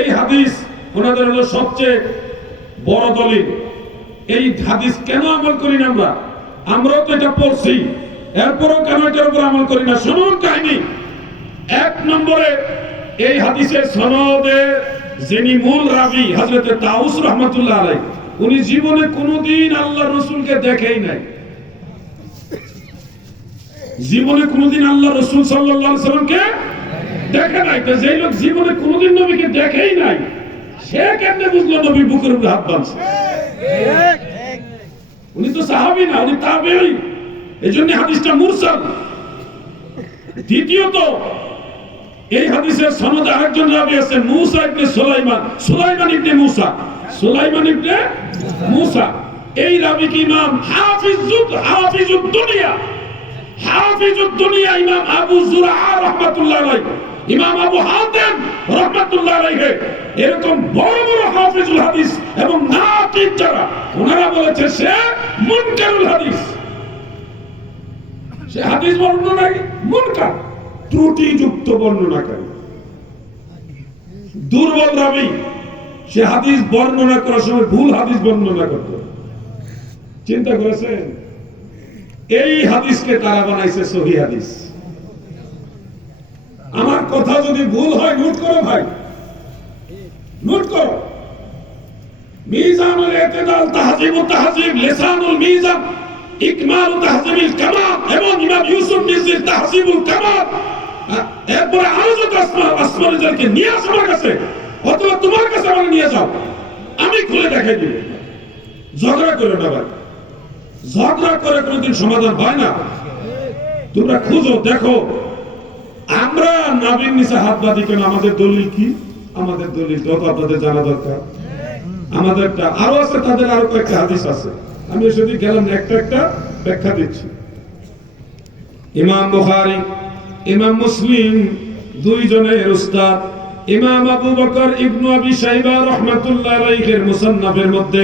এই হাদিস ওনাদের হলো সবচেয়ে বড় দলিল। এই হাদিস কেন আমল করি না আমরা? আমরাও তো এটা পড়ছি, এরপরও কেন এটার উপর আমল করি না? শুনুন কাহিনী। এক নম্বরে, এই হাদিসের সনদে যিনি মূল রাবী হযরত তাউস রাহমাতুল্লাহ আলাইহি, উনি জীবনে কোনোদিন আল্লাহর রাসূলকে দেখেই নাই। জীবনে কোনোদিন আল্লাহর রাসূল সাল্লাল্লাহু আলাইহি সাল্লামকে দেখে নাই। তো যেই লোক জীবনে কোনোদিন নবীকে দেখেই নাই, সে কেমনে বুঝলো নবী বুকের উপরে হাত বাঁধছে? উনি তো সাহাবী না, উনি তাবেঈ। এজন্য হাদিসটা মুরসাল। দ্বিতীয়ত, এই হাদিসের সনদে আরেকজন রাবী আছেন, মুসা ইবনে সুলাইমান, সুলাইমান ইবনে মুসা, সুলাইমান ইবনে মুসা। এই রাবী কি ইমাম হাফিজুদ দুনিয়া, হাফিজুদ দুনিয়া ইমাম আবু যুরআ রাহমাতুল্লাহ আলাইহি, ইমাম আবু হাতিম রাহমাতুল্লাহ আলাইহি, এরকম বড় বড় হাফিজুল হাদিস এবং নাকিদ যারা, ওনারা বলেছে সে মুনকারুল হাদিস। সে হাদিস বর্ণনায় মুনকার, ত্রুটিযুক্ত বর্ণনাকারী, দুর্বল রাবী। সে হাদিস বর্ণনা করার সময় ভুল হাদিস বর্ণনা করত। চিন্তা করেছেন? এই হাদিসকে তারা বানাইছে সহিহ হাদিস। আমার কথা যদি ভুল হয় নোট করো ভাই, নোট করো। মিজানুল ইতিদাল, তাহযিবুত তাহযিব, লিসানুল মিজান, ইকমাল তাহযিবুল কামাল এবং ইমাম ইউসুফ মিজির তাহযিবুল কামাল। এরপরে আরো যত আসমাউল রিজালকে নিয়ে আসো আমার কাছে, অথবা তোমার কাছে আমার নিয়ে যাও, আমি খুলে দেখাই দিব। ঝগড়া করো না ভাই, ঝগড়া করে কোনোদিন সমাধান হয় না। তোমরা খুঁজো, দেখো আমরা নবীর নিচে হাত বাঁধি কেন? আমাদের দলিল কি? আমাদের দলিল তো আপনাদের জানা দরকার। আমাদেরটা আরো আছে, তাদের আরো কয়েকটা হাদিস আছে। আমি শুধু গেলাম একটা একটা ব্যাখ্যা দিচ্ছি। ইমাম বুখারী, ইমাম মুসলিম দুইজনের উস্তাদ ইমাম আবু বকর ইবনে আবি শাইবা রাহমাতুল্লাহ আলাইহির মুসান্নাফের মধ্যে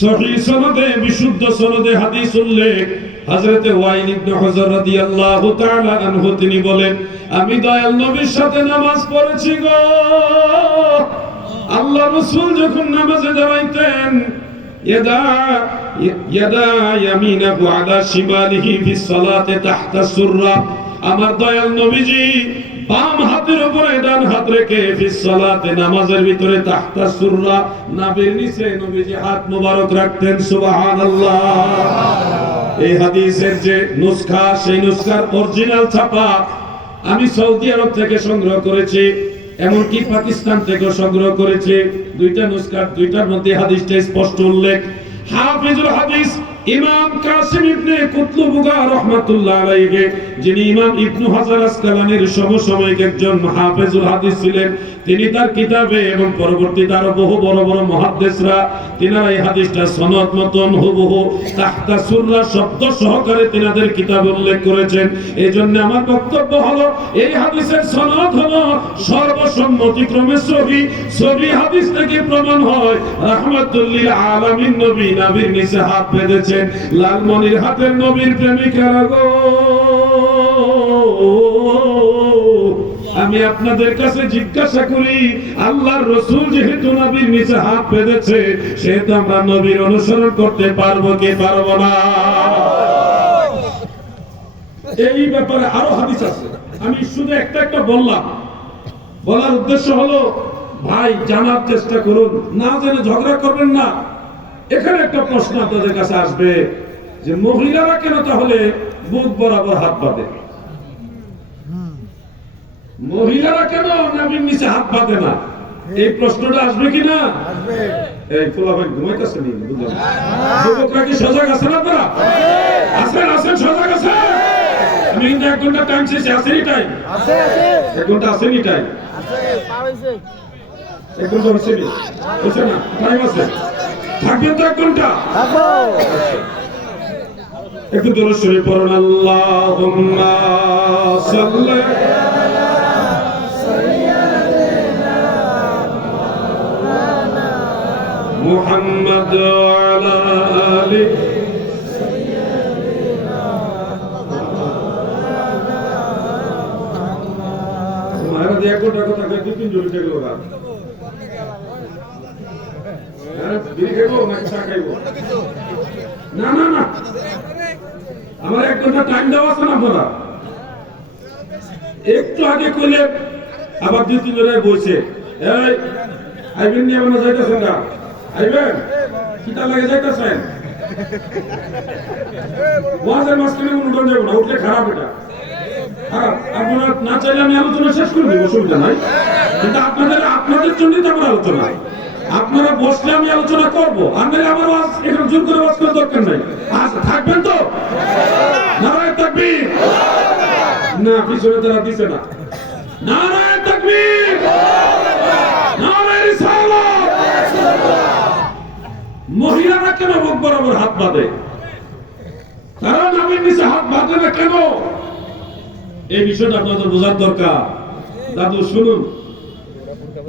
সহিহ সনদে, বিশুদ্ধ সনদে হাদিস উল্লেখ। হযরত ওয়াইল ইবনে হুজর রাদিয়াল্লাহু তাআলা আনহু তিনি বলেন, আমি দয়াল নবীর সাথে নামাজ পড়েছি গো। আল্লাহ রাসূল যখন নামাজে দাঁড়াইতেন, ইয়াদা ইয়ামিনাহু আলা শিমালিহি ফিস সালাতি তাহতা সুররা, আমার দয়াল নবীজি বাম হাতের উপরে ডান হাত রেখে ফিস সালাতে, নামাজের ভিতরে তাহতা সুররা, নাভির নিচে নবীজি হাত মোবারক রাখতেন। সুবহানাল্লাহ। এই হাদিসের যে নুসখা, সেই নুসখার অরিজিনাল ছাপা আমি সৌদি আরব থেকে সংগ্রহ করেছি, এমনকি পাকিস্তান থেকে সংগ্রহ করেছি। দুইটা নুসখার দুইটার মধ্যে হাদিসটা স্পষ্ট উল্লেখ। হাফিজুল হাদিস ইমাম কাসিম ইবনে কুতলুবুগা রাহমাতুল্লাহ আলাইহি, যিনি ইমাম ইবনে হাজার আসকালানির সমসাময়িক একজন হাফিজুল হাদিস ছিলেন, তিনি তার কিতাবে এবং পরবর্তীতে আরো বহু বড় বড় মুহাদ্দিসরা তিনারা এই হাদিসটা সনদ মতন হুবহু তাহতা সুররা শব্দ সহকারে তিনাদের কিতাবে উল্লেখ করেছেন। এজন্য আমার বক্তব্য হলো, এই হাদিসের সনদ হলো সর্বসম্মতিক্রমে সহিহ। সহিহ হাদিস থেকে প্রমাণ হয় রাহমাতুল লিল আলামিন নবী নবীর নিচে হাত বেঁধেছেন। লালমনির হাতের নবীর প্রেমিকারা গো, আমি আপনাদের কাছে জিজ্ঞাসা করি, আল্লাহর রাসূল যেহেতু নবীর নিচে হাত বেঁধেছে, সেহেতু আমরা নবীর অনুসরণ করতে পারবো কি পারবো না? এই ব্যাপারে আরো হাদিস আছে, আমি শুধু একটা একটা বললাম। বলার উদ্দেশ্য হলো, ভাই জানার চেষ্টা করুন, না জেনে ঝগড়া করবেন না। এখানে একটা প্রশ্ন আপনাদের কাছে আসবে যে মহিলারা কেন তাহলে বুক বরাবর হাত বাঁধে? মহিলারা কেন নবীর নিচে হাত বাঁধে না? এই প্রশ্নটা আসবে কি না? এই ফুলা ভাই ঘুমাইতেছে নি? বুঝলাম। যুবকরা কি সজাগ আছে না? আপনারা আছেন? আছেন, সজাগ আছে? আমি কিন্তু 1 ঘন্টা টাইম শেষে আসেনি, টাইম আছে, 1 ঘন্টা আসেনি, টাইম আছে, 1 ঘন্টা হচ্ছে না, টাইম আছে, থাকবেন তো 1 ঘন্টা। একটু দরুদ শরীফ পড়ুন। আল্লাহুম্মা সাল্লি মুহাম্মদ ওয়া আলা আলি মারা দিয়ে কোটা কথা কই তিন জোড়ি গেল রাত আরে বিড়ি খাইবো নাকি চা খাইবো? না না না, আমার 1 ঘন্টা টাইম দেওয়া আছে না। আপনারা একটু আগে কইলে আবার 2-3 জনে বসে এই আইবেন নিয়ে আমরা যাইতেছেন না, আইবেন কিটা লাগে যাইতেছেন ওয়াজের মাঝখানে উঠে যাবো না, উঠলে খারাপ, এটা খারাপ। আপনারা না চাইলে আমি আলোচনা শেষ করে দেবো, অসুবিধা নাই, কিন্তু আপনাদের জন্যই তো আমার আলোচনা। আপনারা বসলে আমি আলোচনা করবো, আর নাহলে আমার ওয়াজ এখানে জোর করে ওয়াজ করার দরকার নাই। আজ থাকবেন তো? নারায়ে তাকবীর। না পিছনে তারা দিছে না। নারায়ে তাকবীর, নারায়ে রিসালাত। মহিলারা কেন বুক বরাবর হাত বাঁধে? তারা নামের নিচে হাত বাঁধে না কেন? এই বিষয়টা আপনাদের বোঝার দরকার। দাদু শুনুন,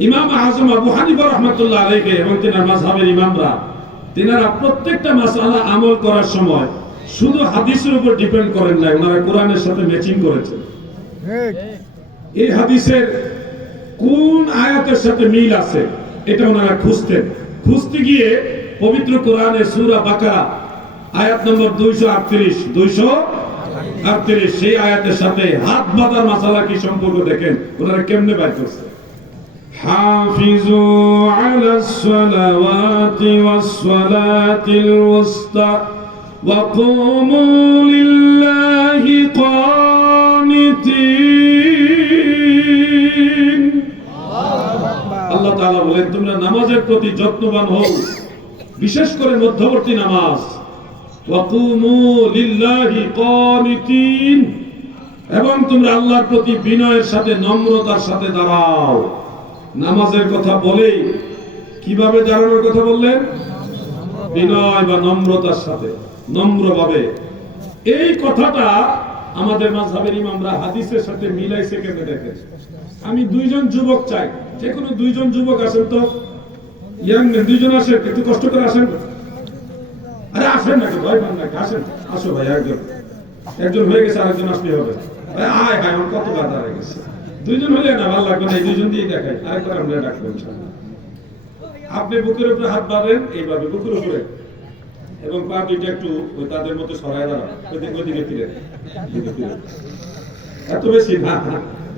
ইমাম আযম আবু হানিফা রাহমাতুল্লাহ আলাইহি এবং তিনার মাযহাবের ইমামরা তিনারা প্রত্যেকটা মাসআলা আমল করার সময় শুধু হাদিসের উপর ডিপেন্ড করেন না, ওনারা কোরআনের সাথে ম্যাচিং করেছেন। এই হাদিসের কোন আয়াতের সাথে মিল আছে এটা ওনারা খুঁজতে গিয়ে পবিত্র কোরআনের সূরা বাকারা আয়াত নম্বর 238 সেই আয়াতের সাথে হাত বাঁধার মাসালা কি সম্পর্ক দেখেন ওনারা কেমনে বাইর করছে। হাফিজু আলাস সালাওয়াতি ওয়াস সালাতিল ওয়াসতা ওয়া কুমু লিল্লাহি কানিতিন। আল্লাহ তাআলা বলেন তোমরা নামাজের প্রতি যত্নবান হও, বিশেষ করে মধ্যবর্তী নামাজ। ওয়াকুমু লিল্লাহি কানিতিন, এবং তোমরা আল্লাহর প্রতি বিনয়ের সাথে নম্রতার সাথে দাঁড়াও। নামাজের কথা বলেই কিভাবে দাঁড়ানোর কথা বললেন? বিনয় বা নম্রতার সাথে, নম্রভাবে। এই কথাটা আমাদের মাযহাবের ইমামরা হাদিসের সাথে মিলাইছে কেমনে দেখেন। আমি 2 জন যুবক চাই, যে কোনো 2 জন যুবক আসেন তো, ইয়াং 2 জন আসেন, একটু কষ্ট করে আসেন। আরে আসেন নাকি, ভয় পান নাকি? আসেন, আসো ভাই। একজন হয়ে গেছে, আরেকজন আসলে হবে। আয় হায়, আমার কত গাদা হয়ে গেছে। 2 জন হলে না ভালো লাগবে না, এই 2 জন দিয়ে দেখাই। আরেকবার আমরা ডাকবো ইনশাআল্লাহ। আপনি বুকের উপরে হাত বাঁধেন, এইভাবে বুকের উপরে, এবং পা দুইটা একটু ওই তাদের মতো সরায় দাঁড়ান, ওইদিকে ফিরে। এত বেশি না,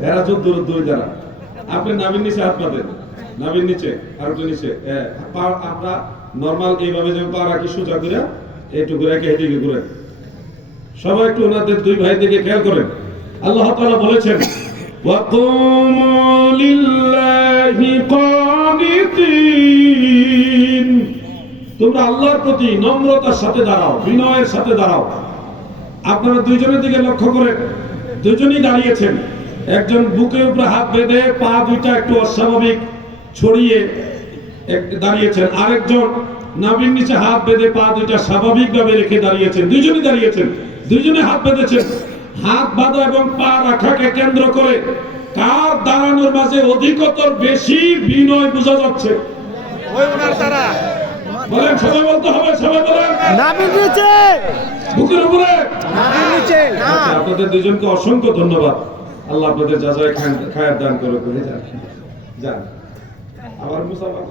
এরা দূর যারা। আপনি নাভির নিচে হাত বাঁধেন, নাভির নিচে, আরেকটু নিচে। আমরা নরমাল এইভাবে যেমন পা রাখি সোজা করে, এইটুকু রেখে এদিকে ঘুরে। সবাই একটু ওনাদের 2 ভাই দিকে খেয়াল করেন। আল্লাহ তাআলা বলেছেন ওয়াকুমু লিল্লাহি কানিতিন, তোমরা আল্লাহর প্রতি নম্রতার সাথে দাঁড়াও, বিনয়ের সাথে দাঁড়াও। আপনারা 2 জনের দিকে লক্ষ্য করেন, 2 জনই দাঁড়িয়েছেন। একজন বুকের উপরে হাত বেঁধে পা দুইটা একটু অস্বাভাবিক ছড়িয়ে দাঁড়িয়েছেন, আরেকজন নাভির নিচে হাত বেঁধে পা দুইটা স্বাভাবিকভাবে রেখে দাঁড়িয়েছেন। 2 জনই দাঁড়িয়েছেন, 2 জনে হাত বেঁধেছেন। হাত বাঁধা এবং পা রাখাকে কেন্দ্র করে কার দাঁড়ানোর মাঝে অধিকতর বেশি বিনয় বোঝা যাচ্ছে? বলেন, সবাই বলতে হবে, সবাই বলেন। নাভির নিচে, বুকের উপরে, নাভির নিচে। আপনাদের 2 জনকে অসংখ্য ধন্যবাদ। আল্লাহ আপনাদের যাচাই খায়াত দান করে। যান আবার মুসাফা।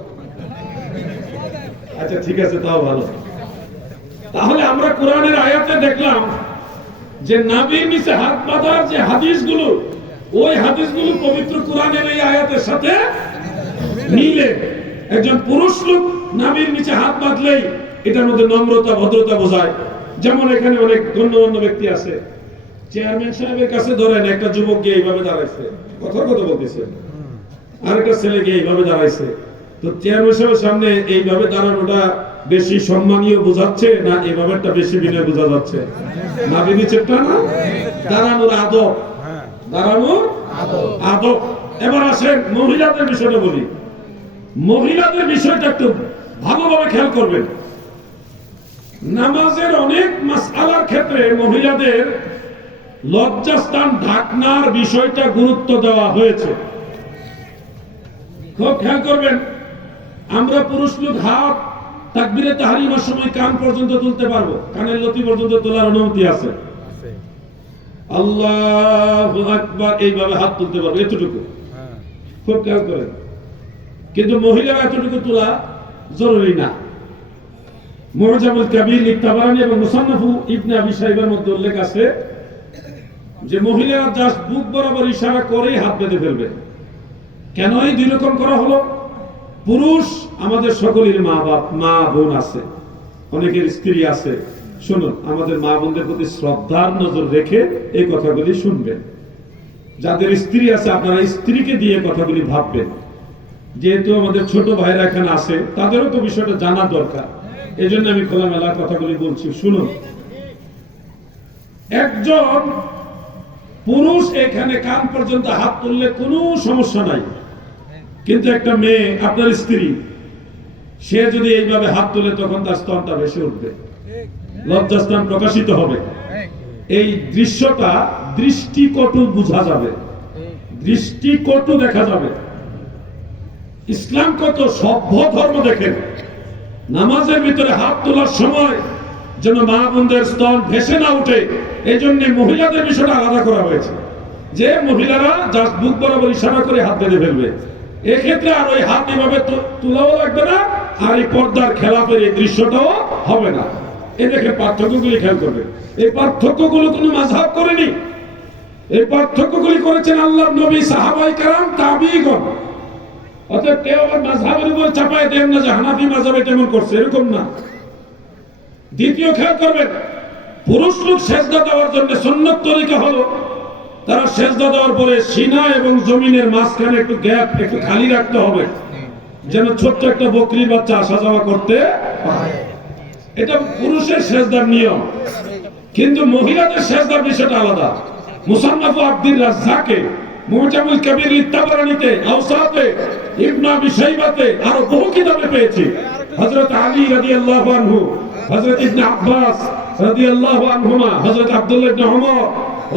আচ্ছা ঠিক আছে, তাও ভালো। তাহলে আমরা কোরআনের আয়াতে দেখলাম যে নাভির নিচে হাত বাঁধার যে হাদিসগুলো, ওই হাদিসগুলো পবিত্র কোরআনের এই আয়াতের সাথে মিলে। একজন পুরুষ লোক নাভির নিচে হাত বাঁধলেই এটার মধ্যে নম্রতা, ভদ্রতা বোঝায়। যেমন এখানে অনেক গণ্যমান্য ব্যক্তি আছে, চেয়ারম্যান সাহেবের কাছে ধরেন একটা যুবক গিয়ে এইভাবে দাঁড়াইছে, কথা বলতেছে, আরেকটা ছেলে গিয়ে এইভাবে দাঁড়াইছে। তো চেয়ারম্যান সাহেবের সামনে এইভাবে দাঁড়ানোটা বেশি সম্মানীয় বোঝাচ্ছে না এইভাবেটা বেশি বিনয় বোঝা যাচ্ছে? নাভির নিচেরটা না, দাঁড়ানোর আদব, দাঁড়ানোর আদব। এবার আসেন মহিলাদের বিষয়টা বলি। মহিলাদের বিষয়টা একটু ভালোভাবে খেয়াল করবেন। নামাজের অনেক মাসআলার ক্ষেত্রে মহিলাদের লজ্জাস্থান ঢাকনার বিষয়টা গুরুত্ব দেওয়া হয়েছে। খুব খেয়াল করবেন, আমরা পুরুষ লোক হাত তাকবীরে তাহরিমার সময় কান পর্যন্ত তুলতে পারবো, কানের লতি পর্যন্ত তোলার অনুমতি আছে। আল্লাহু আকবার এইভাবে হাত তুলতে পারবো, এতটুকু। খুব খেয়াল করেন, কিন্তু মহিলারা এতটুকু তোলা জরুরি না। মুআজামুল কাবীর লিতাবারানী এবং মুসান্নাফু ইবনে আবি শাইবার মধ্যে উল্লেখ আছে যে মহিলারা জাস্ট বুক বরাবর ইশারা করেই হাত বেঁধে ফেলবে। কেন এই দুই রকম করা হলো? পুরুষ আমাদের সকলের মা বোন আছে, অনেকের স্ত্রী আছে। শুনুন, আমাদের মা বোনদের প্রতি শ্রদ্ধার নজর রেখে এই কথাগুলি শুনবেন। যাদের স্ত্রী আছে আপনারা স্ত্রীকে দিয়ে কথাগুলি ভাববেন। যেহেতু আমাদের ছোট ভাইরা এখানে আছে, তাদেরও তো বিষয়টা জানা দরকার, এই জন্য আমি খোলামেলা কথাগুলি বলছি। শুনুন, একজন পুরুষ এখানে কান পর্যন্ত হাত তুললে কোনো সমস্যা নাই, কিন্তু একটা মেয়ে আপনার স্ত্রী, সে যদি এইভাবে হাত তুলে তখন তার স্তনটা ভেসে উঠবে, লজ্জাস্থান প্রকাশিত হবে। এই দৃশ্যটা দৃষ্টিকটু বোঝা যাবে, দৃষ্টিকটু দেখা যাবে। ইসলাম কত সভ্য ধর্ম দেখেন। নামাজের ভিতরে হাত তোলার সময় যেন মা বোনদের স্তন ভেসে না উঠে, এই জন্য মহিলাদের বিষয়টা আলাদা করা হয়েছে, যে মহিলারা জাস্ট বুক বরাবর ইশারা করে হাত বেঁধে ফেলবে। এক্ষেত্রে আর ওই হাত এভাবে তোলাও লাগবে না, আর এই পর্দার খেলাফের এই দৃশ্যটাও হবে না। এই দেখে পার্থক্যগুলি খেয়াল করবে। এই পার্থক্যগুলো কোনো মাযহাব করেনি, এই পার্থক্যগুলি করেছেন আল্লাহর নবী, সাহাবায়ে কেরাম, তাবিঈগণ। অতএব কেউ আবার মাযহাবের উপর চাপায় দেন না যে হানাফি মাযহাবে তেমন করছে, এরকম না। দ্বিতীয় খেয়াল করবেন, পুরুষ লোক সেজদা দেওয়ার জন্য সুন্নত তরিকা হলো তারা সেজদা দেওয়ার পরে সিনা এবং জমিনের মাঝখানে একটু গ্যাপ, একটু খালি রাখতে হবে, যেন ছোট্ট একটা বকরির বাচ্চা আসা যাওয়া করতে পারে। এটা পুরুষের সেজদার নিয়ম, কিন্তু মহিলাদের সেজদার বিষয়টা আলাদা। মুসান্নাফ আব্দুর রাজ্জাকে, মুআজামুল কাবীর লিতাবারানীতে, আওসাতে, ইবনে আবি শাইবাতে, আরো বহু কিতাবে পেয়েছি। হযরত আলী রাদিয়াল্লাহু আনহু, হযরত ইবনে আব্বাস রাদিয়াল্লাহু আনহুমা, হযরত আব্দুল্লাহ ইবনে ওমর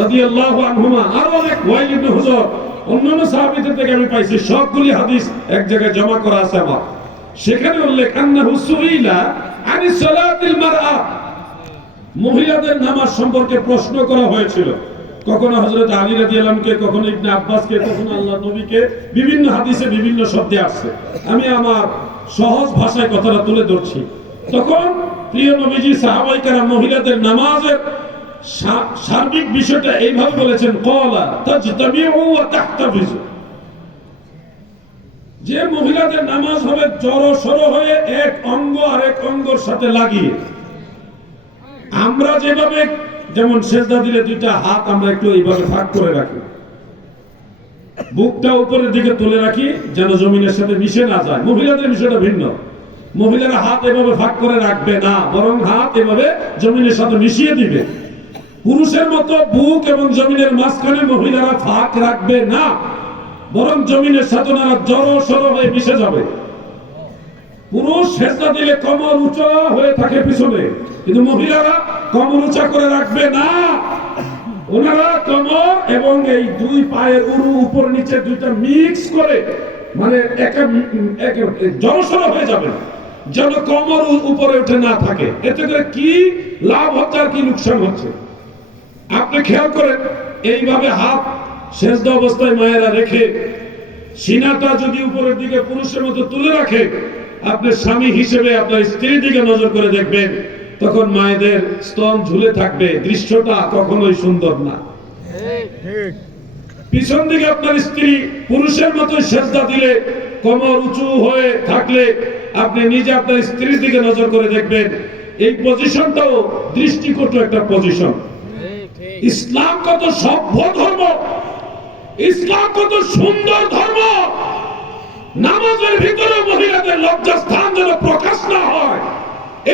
রাদিয়াল্লাহু আনহুমা, আরো অনেক, ওয়াইল ইবনে হুজর, অন্যান্য সাহাবীদের থেকে আমি পাইছি। সবগুলি হাদিস এক জায়গায় জমা করা আছে আমার। সেখানে উল্লেখ, আন্নাহু সুইলা আনি সালাতিল মারআ, মহিলাদের নামাজ সম্পর্কে প্রশ্ন করা হয়েছিল। কখনো হযরত আলী রাদিয়াল্লাহু আনহুকে, কখনো ইবনে আব্বাসকে, কখনো আল্লাহর নবীকে, বিভিন্ন হাদিসে বিভিন্ন শব্দে আসছে। আমি আমার সহজ ভাষায় কথাটা তুলে ধরছি। তখন প্রিয় নবীজি সাহাবায়ে কেরাম মহিলাদের নামাজের সার্বিক বিষয়টা এইভাবে বলেছেন, ক্বালা তাজতামিউ ওয়া তাহতাফিজু, যে মহিলাদের নামাজ হবে জড়সড় হয়ে এক অঙ্গ আরেক অঙ্গের সাথে লাগিয়ে। আমরা যেভাবে যেমন সেজদা দিলে দুইটা হাত আমরা একটু এইভাবে ভাগ করে রাখি, বুকটা উপরের দিকে তুলে রাখি যেন জমিনের সাথে মিশে না যায়। মহিলাদের বিষয়টা ভিন্ন। মহিলারা হাত এভাবে ভাগ করে রাখবে না, বরং হাত এভাবে জমিনের সাথে মিশিয়ে দিবে। পুরুষের মতো বুক এবং জমিনের মাঝখানে মহিলারা ফাঁক রাখবে না, বরং জমিনের সাথে ওনারা জড়সড় হয়ে মিশে যাবে। পুরুষ সেজদা দিলে কোমর উঁচা হয়ে থাকে পিছনে, কিন্তু মহিলারা কোমর উঁচা করে রাখবে না। ওনারা কোমর এবং এই দুই পায়ের উরু উপর নিচে দুইটা মিক্স করে, মানে জড়সড় হয়ে যাবে, যেন কোমর উপরে উঠে না থাকে। এতে করে কি লাভ হচ্ছে আর কি লোকসান হচ্ছে আপনি খেয়াল করেন। এইভাবে হাত সেজদা অবস্থায় মায়েরা রেখে সিনাটা যদি উপরের দিকে পুরুষের মতো তুলে রাখে, আপনার স্বামী হিসেবে আপনার স্ত্রীর দিকে নজর করে দেখবেন, তখন মায়েদের স্তন ঝুলে থাকবে। দৃশ্যটা কখনোই সুন্দর না। পিছন দিকে আপনার স্ত্রী পুরুষের মতো সেজদা দিলে, কোমর উঁচু হয়ে থাকলে, আপনি নিজে আপনার স্ত্রীর দিকে নজর করে দেখবেন। এই পজিশনটাও দৃষ্টিকটু একটা পজিশন। ইসলাম কত সভ্য ধর্ম, ইসলাম কত সুন্দর ধর্ম। নামাজের ভিতরে মহিলাদের লজ্জাস্থান যেন প্রকাশ না হয়,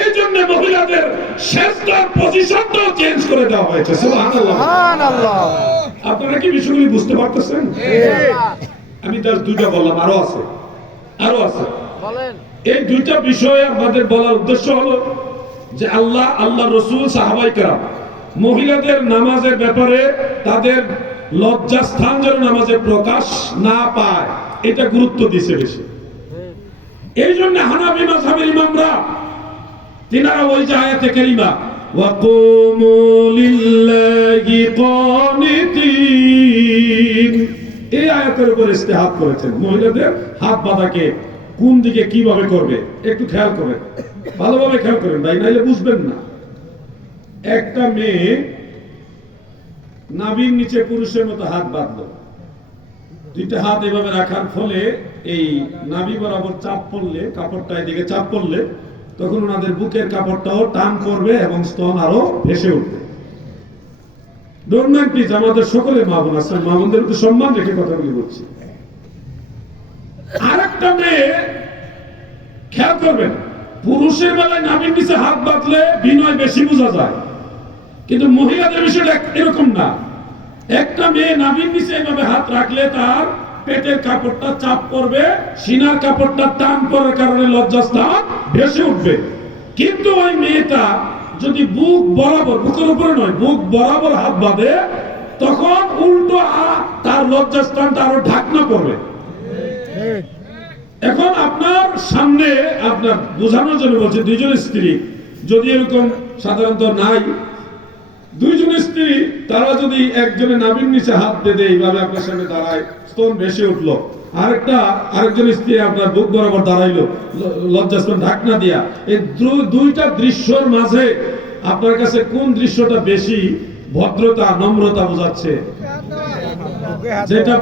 এই জন্য মহিলাদের সেজদার পজিশনটাও চেঞ্জ করে দেওয়া হয়েছে। সুবহানাল্লাহ, সুবহানাল্লাহ। আপনারা কি বিষয়গুলি বুঝতে পারতেছেন? আমি তার দুইটা বললাম, আরো আছে, আরো আছে। বলেন। এই দুইটা বিষয়ে আমাদের বলার উদ্দেশ্য হলো যে আল্লাহ রসুল সাহাবায়ে কেরাম মহিলাদের নামাজের ব্যাপারে তাদের লজ্জাস্থান যেন নামাজে প্রকাশ না পায় এটা গুরুত্ব দিয়েছে বেশি। এই জন্য হানাফি মাযহাবের ইমামরা তিনারা ওই যে আয়াতে কারিমা ওয়াকুমু লিল্লাহি কানিতিন এই আয়াতের উপর ইস্তেহাদ করেছেন মহিলাদের হাত বাঁধাকে কোন দিকে কিভাবে করবে একটু খেয়াল করেন, ভালোভাবে খেয়াল করেন ভাই, নাইলে বুঝবেন না। একটা মেয়ে নাভির নিচে পুরুষের মতো হাত বাঁধলো, দুইটা হাত এভাবে রাখার ফলে এই নাভি বরাবর চাপ পড়লে, কাপড়টা এদিকে চাপ পড়লে তখন ওনাদের বুকের কাপড়টাও টান করবে এবং স্তন আরো ভেসে উঠবে। ডোন্ট মাইন্ড প্লিজ, আমাদের সকলে মা বোন আছেন, মা বোনদের একটু সম্মান রেখে কথাগুলি বলছি। আরেকটা মেয়ে খেয়াল করবেন, পুরুষের বেলায় নাভির নিচে হাত বাঁধলে বিনয় বেশি বোঝা যায়, কিন্তু মহিলাদের বিষয়টা এরকম না। একটা মেয়ে নাভির নিচে এভাবে হাত রাখলে তার পেটের কাপড়টা চাপ পড়বে, সিনার কাপড়টা টান পড়ার কারণে লজ্জাস্থান ভেসে উঠবে। কিন্তু ওই মেয়েটা যদি বুক বরাবর, বুকের উপরে নয়, বুক বরাবর হাত বাঁধে তখন উল্টো তার লজ্জাস্থানটা আরো ঢাকনা পড়বে। এখন আপনার সামনে, আপনার বোঝানোর জন্য বলছে, দুইজন স্ত্রী যদি এরকম সাধারণত নাই, দুইজন স্ত্রী তারা যদি একজনের নাভির নিচে হাত বেঁধে এইভাবে আপনার সামনে দাঁড়ায়, স্তন ভেসে উঠলো, আরেকজন স্ত্রী আপনার বুক বরাবর দাঁড়াইলো লজ্জাস্থান ঢাকনা দিয়া, এই দুইটা দৃশ্যের মাঝে আপনার কাছে কোন দৃশ্যটা বেশি ভদ্রতা নম্রতা বোঝাচ্ছে? যেটা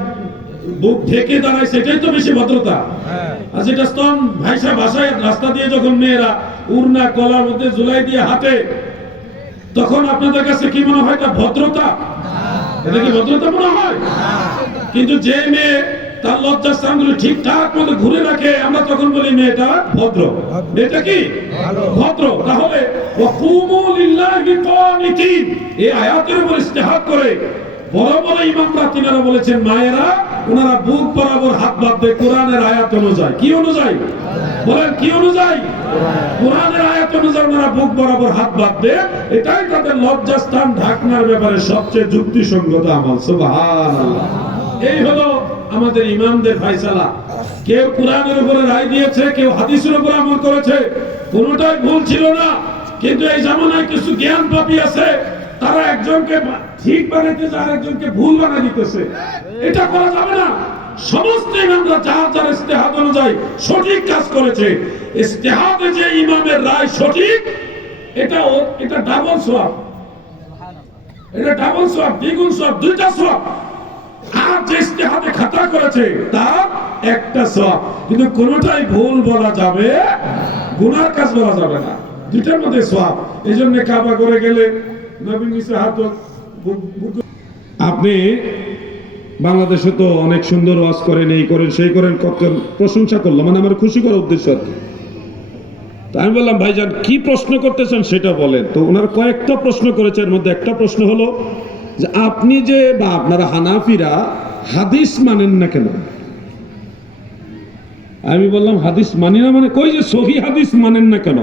বুক ঢেকে দাঁড়ায় সেটাই তো বেশি ভদ্রতা। আর যেটা স্তন ভাষায় রাস্তা দিয়ে যখন মেয়েরা উড়না কলার মধ্যে ঝুলাই দিয়ে হাঁটে তখন আপনাদের কাছে কি মনে হয়? এটা ভদ্রতা? এটা কি ভদ্রতা মনে হয়? কিন্তু যে মেয়ে তার লজ্জাস্থানগুলো ঠিকঠাক মতো ঘুরে রাখে আমরা তখন বলি মেয়েটা ভদ্র। এটা কি ভদ্র? তাহলে ওয়াকুমু লিল্লাহি কানিতিন এই আয়াতের উপর ইস্তেহাদ করে বড় বড় ইমামরা তিনারা বলেছেন মায়েরা ওনারা বুক বরাবর হাত বাঁধবে কোরআনের আয়াত অনুযায়ী। কি অনুযায়ী বলেন? কি অনুযায়ী? কোরআনের আয়াত অনুযায়ী ওনারা বুক বরাবর হাত বাঁধবে, এটাই তাদের লজ্জাস্থান ঢাকনার ব্যাপারে সবচেয়ে যুক্তিসঙ্গত আমল। সুবহানাল্লাহ। এই হলো আমাদের ইমামদের ফয়সালা। কেউ কোরআনের উপরে রায় দিয়েছে, কেউ হাদিসের উপরে আমল করেছে, কোনোটাই ভুল ছিল না। কিন্তু এই জামানায় কিছু জ্ঞান পাপী আছে, তারা একজনকে ঠিক বানাইতে যায় আরেকজনকে ভুল বানাই দিতেছে। এটা করা যাবে না। সমস্ত ইমামরা যার যার ইস্তেহাদ অনুযায়ী সঠিক কাজ করেছে। ইস্তেহাদে যে ইমামের রায় সঠিক, এটা ডাবল সওয়াব, এটা ডাবল সওয়াব, দ্বিগুণ সওয়াব, দুইটা সওয়াব। আর যে ইস্তেহাদে খাতা করেছে তার একটা সওয়াব। কিন্তু কোনোটাই ভুল বলা যাবে, গুনার কাজ বলা যাবে না, দুইটার মধ্যে সওয়াব। এইজন্য কাবা করে গেলে নবীর নিচে হাত, আপনি বাংলাদেশে তো অনেক সুন্দর ওয়াজ করেন, এই করেন সেই করেন, কত প্রশংসা করলাম, মানে আমার খুশি করার উদ্দেশ্য আর কি। তো আমি বললাম ভাইজান কি প্রশ্ন করতেছেন সেটা বলেন। তো ওনার কয়েকটা প্রশ্ন করেছে, এর মধ্যে একটা প্রশ্ন হলো যে আপনি যে বা আপনারা হানাফিরা হাদিস মানেন না কেন? আমি বললাম হাদিস মানি না মানে কই যে সহি হাদিস মানেন না কেন?